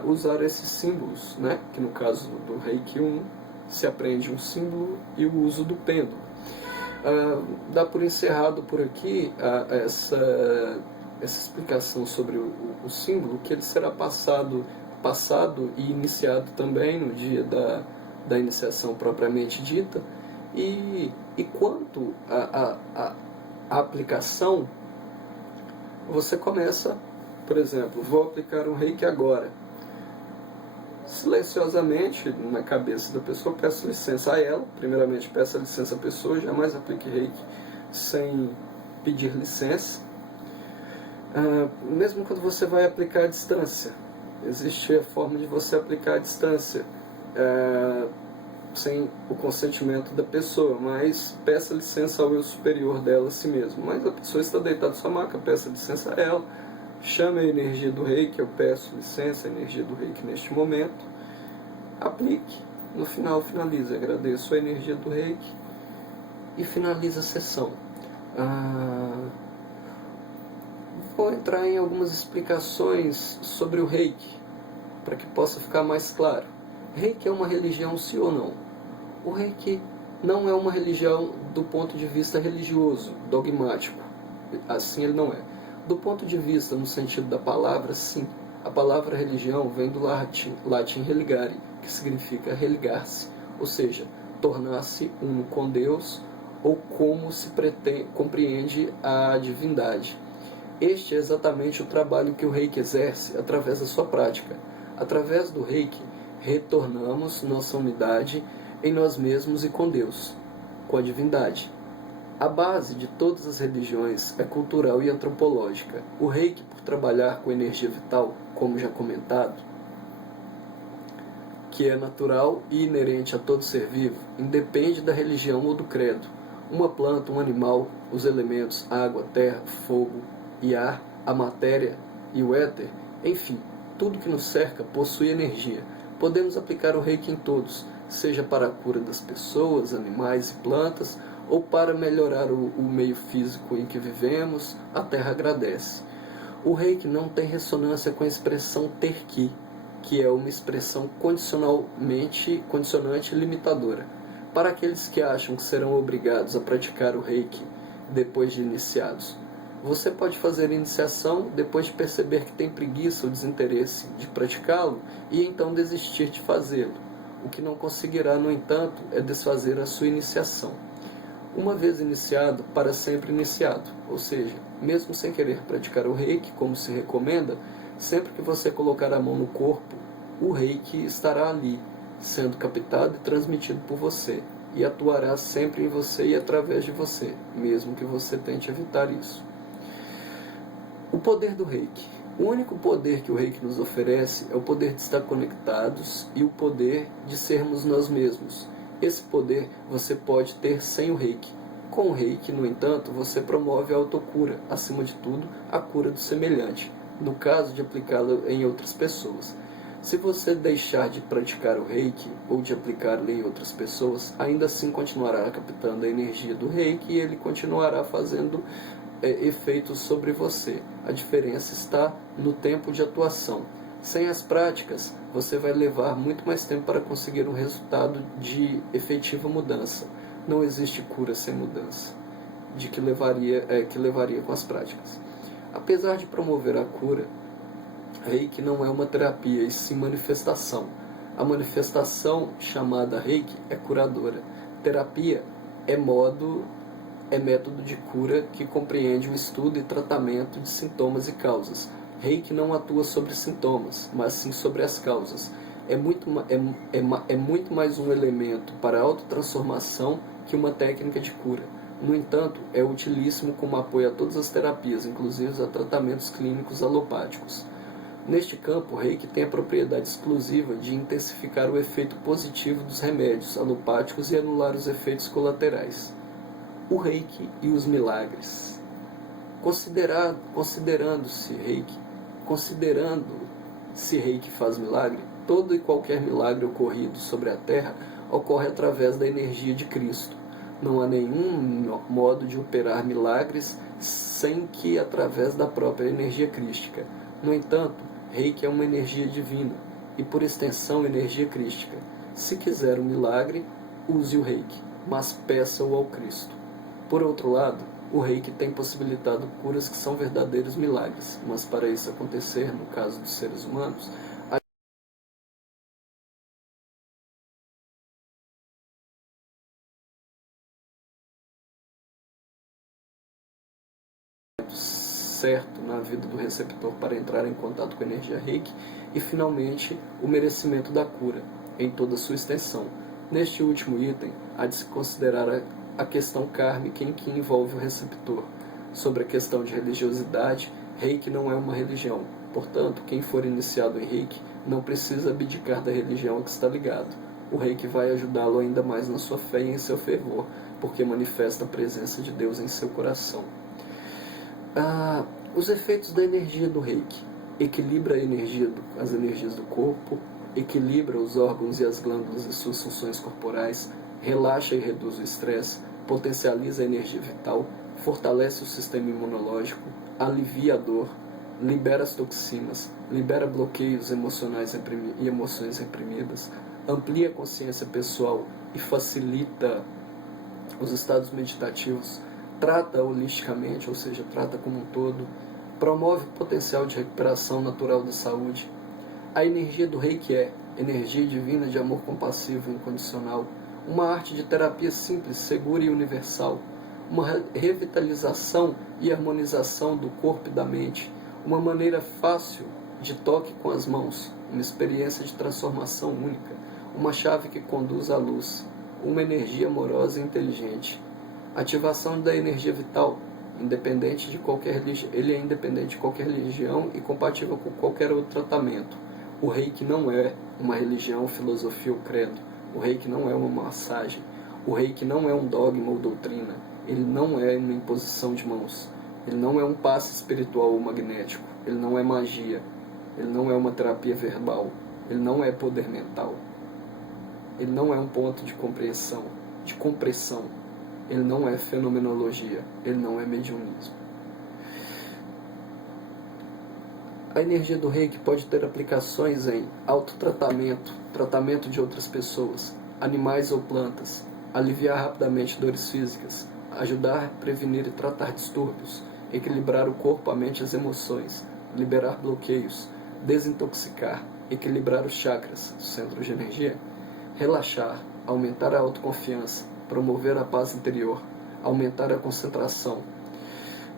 usar esses símbolos, né? Que no caso do Reiki 1 se aprende um símbolo e o uso do pêndulo. Dá por encerrado por aqui essa explicação sobre o símbolo, que ele será passado e iniciado também no dia da iniciação propriamente dita. E quanto à aplicação, você começa, por exemplo, vou aplicar um Reiki agora. Silenciosamente, na cabeça da pessoa, peço licença a ela. Primeiramente, peço licença à pessoa, jamais aplique Reiki sem pedir licença. Mesmo quando você vai aplicar à distância, existe a forma de você aplicar à distância, sem o consentimento da pessoa, mas peça licença ao eu superior dela a si mesmo. Mas a pessoa está deitada na sua maca, peça licença a ela, chame a energia do Reiki, eu peço licença, a energia do Reiki neste momento, aplique, no final finalize, agradeço a energia do Reiki e finaliza a sessão. Vou entrar em algumas explicações sobre o Reiki, para que possa ficar mais claro. Reiki é uma religião, sim ou não? O Reiki não é uma religião do ponto de vista religioso, dogmático. Assim ele não é. Do ponto de vista, no sentido da palavra, sim. A palavra religião vem do latim religare, que significa religar-se, ou seja, tornar-se uno com Deus ou como se compreende a divindade. Este é exatamente o trabalho que o Reiki exerce através da sua prática. Através do Reiki, retornamos nossa unidade em nós mesmos e com Deus, com a divindade. A base de todas as religiões é cultural e antropológica. O Reiki, por trabalhar com energia vital, como já comentado, que é natural e inerente a todo ser vivo, independe da religião ou do credo. Uma planta, um animal, os elementos água, terra, fogo e ar, a matéria e o éter, enfim, tudo que nos cerca possui energia. Podemos aplicar o Reiki em todos, seja para a cura das pessoas, animais e plantas, ou para melhorar o meio físico em que vivemos, a Terra agradece. O Reiki não tem ressonância com a expressão ter que é uma expressão condicionante limitadora. Para aqueles que acham que serão obrigados a praticar o Reiki depois de iniciados, você pode fazer a iniciação depois de perceber que tem preguiça ou desinteresse de praticá-lo e então desistir de fazê-lo. O que não conseguirá, no entanto, é desfazer a sua iniciação. Uma vez iniciado, para sempre iniciado, ou seja, mesmo sem querer praticar o Reiki, como se recomenda, sempre que você colocar a mão no corpo, o Reiki estará ali, sendo captado e transmitido por você, e atuará sempre em você e através de você, mesmo que você tente evitar isso. O poder do Reiki. O único poder que o Reiki nos oferece é o poder de estar conectados e o poder de sermos nós mesmos. Esse poder você pode ter sem o Reiki. Com o Reiki, no entanto, você promove a autocura, acima de tudo, a cura do semelhante, no caso de aplicá-lo em outras pessoas. Se você deixar de praticar o Reiki ou de aplicá-lo em outras pessoas, ainda assim continuará captando a energia do Reiki e ele continuará fazendo efeitos sobre você. A diferença está no tempo de atuação. Sem as práticas, você vai levar muito mais tempo para conseguir um resultado de efetiva mudança. Não existe cura sem mudança, que levaria com as práticas. Apesar de promover a cura, Reiki não é uma terapia, e sim manifestação. A manifestação chamada Reiki é curadora. Terapia é método de cura que compreende o estudo e tratamento de sintomas e causas. Reiki não atua sobre sintomas, mas sim sobre as causas. É muito mais um elemento para a autotransformação que uma técnica de cura. No entanto, é utilíssimo como apoio a todas as terapias, inclusive a tratamentos clínicos alopáticos. Neste campo, o Reiki tem a propriedade exclusiva de intensificar o efeito positivo dos remédios alopáticos e anular os efeitos colaterais. O Reiki e os milagres. Considerando-se Reiki faz milagre, todo e qualquer milagre ocorrido sobre a Terra ocorre através da energia de Cristo. Não há nenhum modo de operar milagres sem que através da própria energia crística. No entanto, Reiki é uma energia divina e, por extensão, energia crística. Se quiser um milagre, use o Reiki, mas peça-o ao Cristo. Por outro lado, o Reiki tem possibilitado curas que são verdadeiros milagres, mas para isso acontecer, no caso dos seres humanos, certo na vida do receptor para entrar em contato com a energia Reiki e, finalmente, o merecimento da cura, em toda a sua extensão. Neste último item, há de se considerar a questão kármica em que envolve o receptor. Sobre a questão de religiosidade, Reiki não é uma religião. Portanto, quem for iniciado em Reiki não precisa abdicar da religião a que está ligado. O Reiki vai ajudá-lo ainda mais na sua fé e em seu fervor, porque manifesta a presença de Deus em seu coração. Os efeitos da energia do Reiki. Equilibra as energias do corpo, equilibra os órgãos e as glândulas e suas funções corporais, relaxa e reduz o estresse, potencializa a energia vital, fortalece o sistema imunológico, alivia a dor, libera as toxinas, libera bloqueios emocionais e emoções reprimidas, amplia a consciência pessoal e facilita os estados meditativos, trata holisticamente, ou seja, trata como um todo, promove o potencial de recuperação natural da saúde. A energia do Reiki é energia divina de amor compassivo e incondicional, uma arte de terapia simples, segura e universal, uma revitalização e harmonização do corpo e da mente, uma maneira fácil de toque com as mãos, uma experiência de transformação única, uma chave que conduz à luz, uma energia amorosa e inteligente. Ativação da energia vital, independente de qualquer religião, ele é independente de qualquer religião e compatível com qualquer outro tratamento. O Reiki não é uma religião, filosofia ou credo. O Reiki não é uma massagem. O Reiki não é um dogma ou doutrina. Ele não é uma imposição de mãos. Ele não é um passe espiritual ou magnético. Ele não é magia. Ele não é uma terapia verbal. Ele não é poder mental. Ele não é um ponto de compreensão, de compressão. Ele não é fenomenologia. Ele não é mediunismo. A energia do Reiki pode ter aplicações em autotratamento, tratamento de outras pessoas, animais ou plantas, aliviar rapidamente dores físicas, ajudar a prevenir e tratar distúrbios, equilibrar o corpo, a mente e as emoções, liberar bloqueios, desintoxicar, equilibrar os chakras, centros de energia, relaxar, aumentar a autoconfiança, promover a paz interior, aumentar a concentração.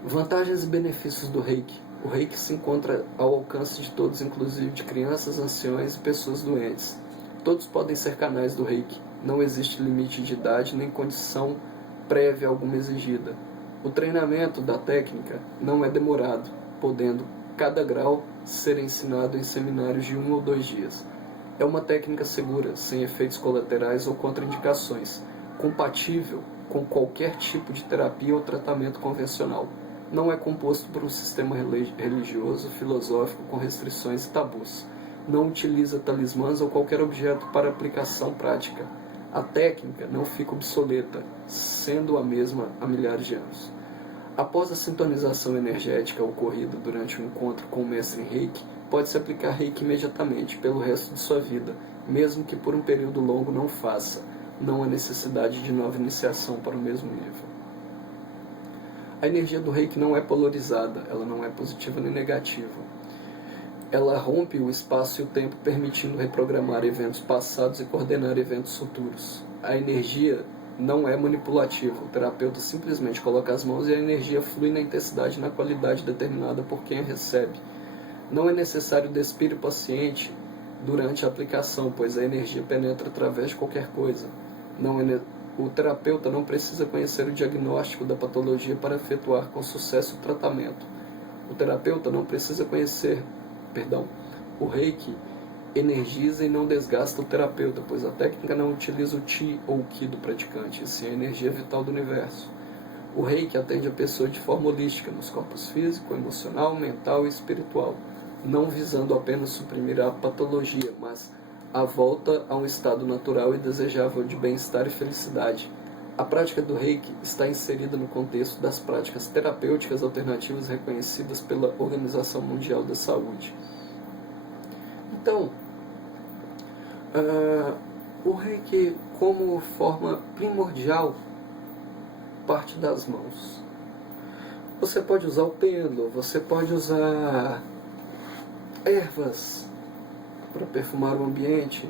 Vantagens e benefícios do Reiki. O Reiki se encontra ao alcance de todos, inclusive de crianças, anciões e pessoas doentes. Todos podem ser canais do Reiki. Não existe limite de idade nem condição prévia alguma exigida. O treinamento da técnica não é demorado, podendo cada grau ser ensinado em seminários de 1 ou 2 dias. É uma técnica segura, sem efeitos colaterais ou contraindicações, compatível com qualquer tipo de terapia ou tratamento convencional. Não é composto por um sistema religioso, filosófico com restrições e tabus. Não utiliza talismãs ou qualquer objeto para aplicação prática. A técnica não fica obsoleta, sendo a mesma há milhares de anos. Após a sintonização energética ocorrida durante o encontro com o mestre em Reiki, pode-se aplicar Reiki imediatamente, pelo resto de sua vida, mesmo que por um período longo não faça. Não há necessidade de nova iniciação para o mesmo nível. A energia do Reiki não é polarizada, ela não é positiva nem negativa. Ela rompe o espaço e o tempo, permitindo reprogramar eventos passados e coordenar eventos futuros. A energia não é manipulativa, o terapeuta simplesmente coloca as mãos e a energia flui na intensidade e na qualidade determinada por quem a recebe. Não é necessário despir o paciente durante a aplicação, pois a energia penetra através de qualquer coisa. O terapeuta não precisa conhecer o diagnóstico da patologia para efetuar com sucesso o tratamento. O terapeuta não precisa conhecer, o Reiki energiza e não desgasta o terapeuta, pois a técnica não utiliza o Chi ou o Ki do praticante, e sim a energia vital do universo. O Reiki atende a pessoa de forma holística, nos corpos físico, emocional, mental e espiritual, não visando apenas suprimir a patologia, mas a volta a um estado natural e desejável de bem-estar e felicidade. A prática do Reiki está inserida no contexto das práticas terapêuticas alternativas reconhecidas pela Organização Mundial da Saúde. Então, o Reiki, como forma primordial, parte das mãos. Você pode usar o pêndulo, você pode usar ervas para perfumar o ambiente,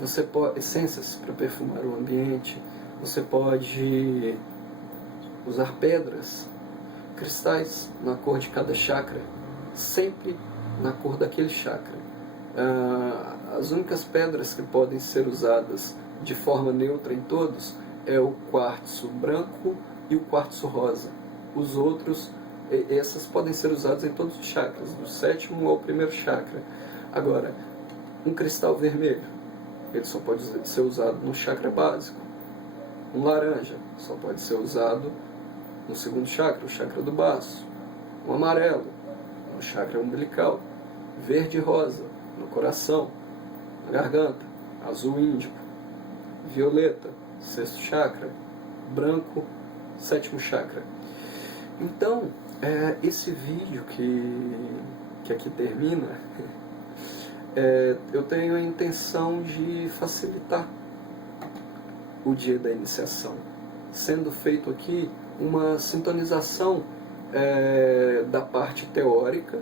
você pode essências para perfumar o ambiente, você pode usar pedras, cristais na cor de cada chakra, sempre na cor daquele chakra. As únicas pedras que podem ser usadas de forma neutra em todos é o quartzo branco e o quartzo rosa. Os outros, essas podem ser usadas em todos os chakras, do 7º ao 1º chakra. Agora, um cristal vermelho, ele só pode ser usado no chakra básico. Um laranja só pode ser usado no 2º chakra, o chakra do baço. Um amarelo, no chakra umbilical. Verde e rosa, no coração, na garganta. Azul índico. Violeta, 6º chakra. Branco, 7º chakra. Então, esse vídeo que aqui termina eu tenho a intenção de facilitar o dia da iniciação, sendo feito aqui uma sintonização da parte teórica,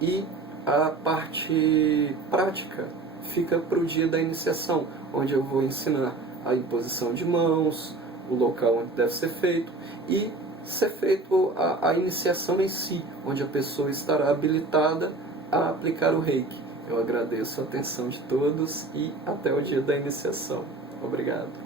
e a parte prática fica para o dia da iniciação, onde eu vou ensinar a imposição de mãos, o local onde deve ser feito, e ser feito a iniciação em si, onde a pessoa estará habilitada a aplicar o Reiki. Eu agradeço a atenção de todos e até o dia da iniciação. Obrigado.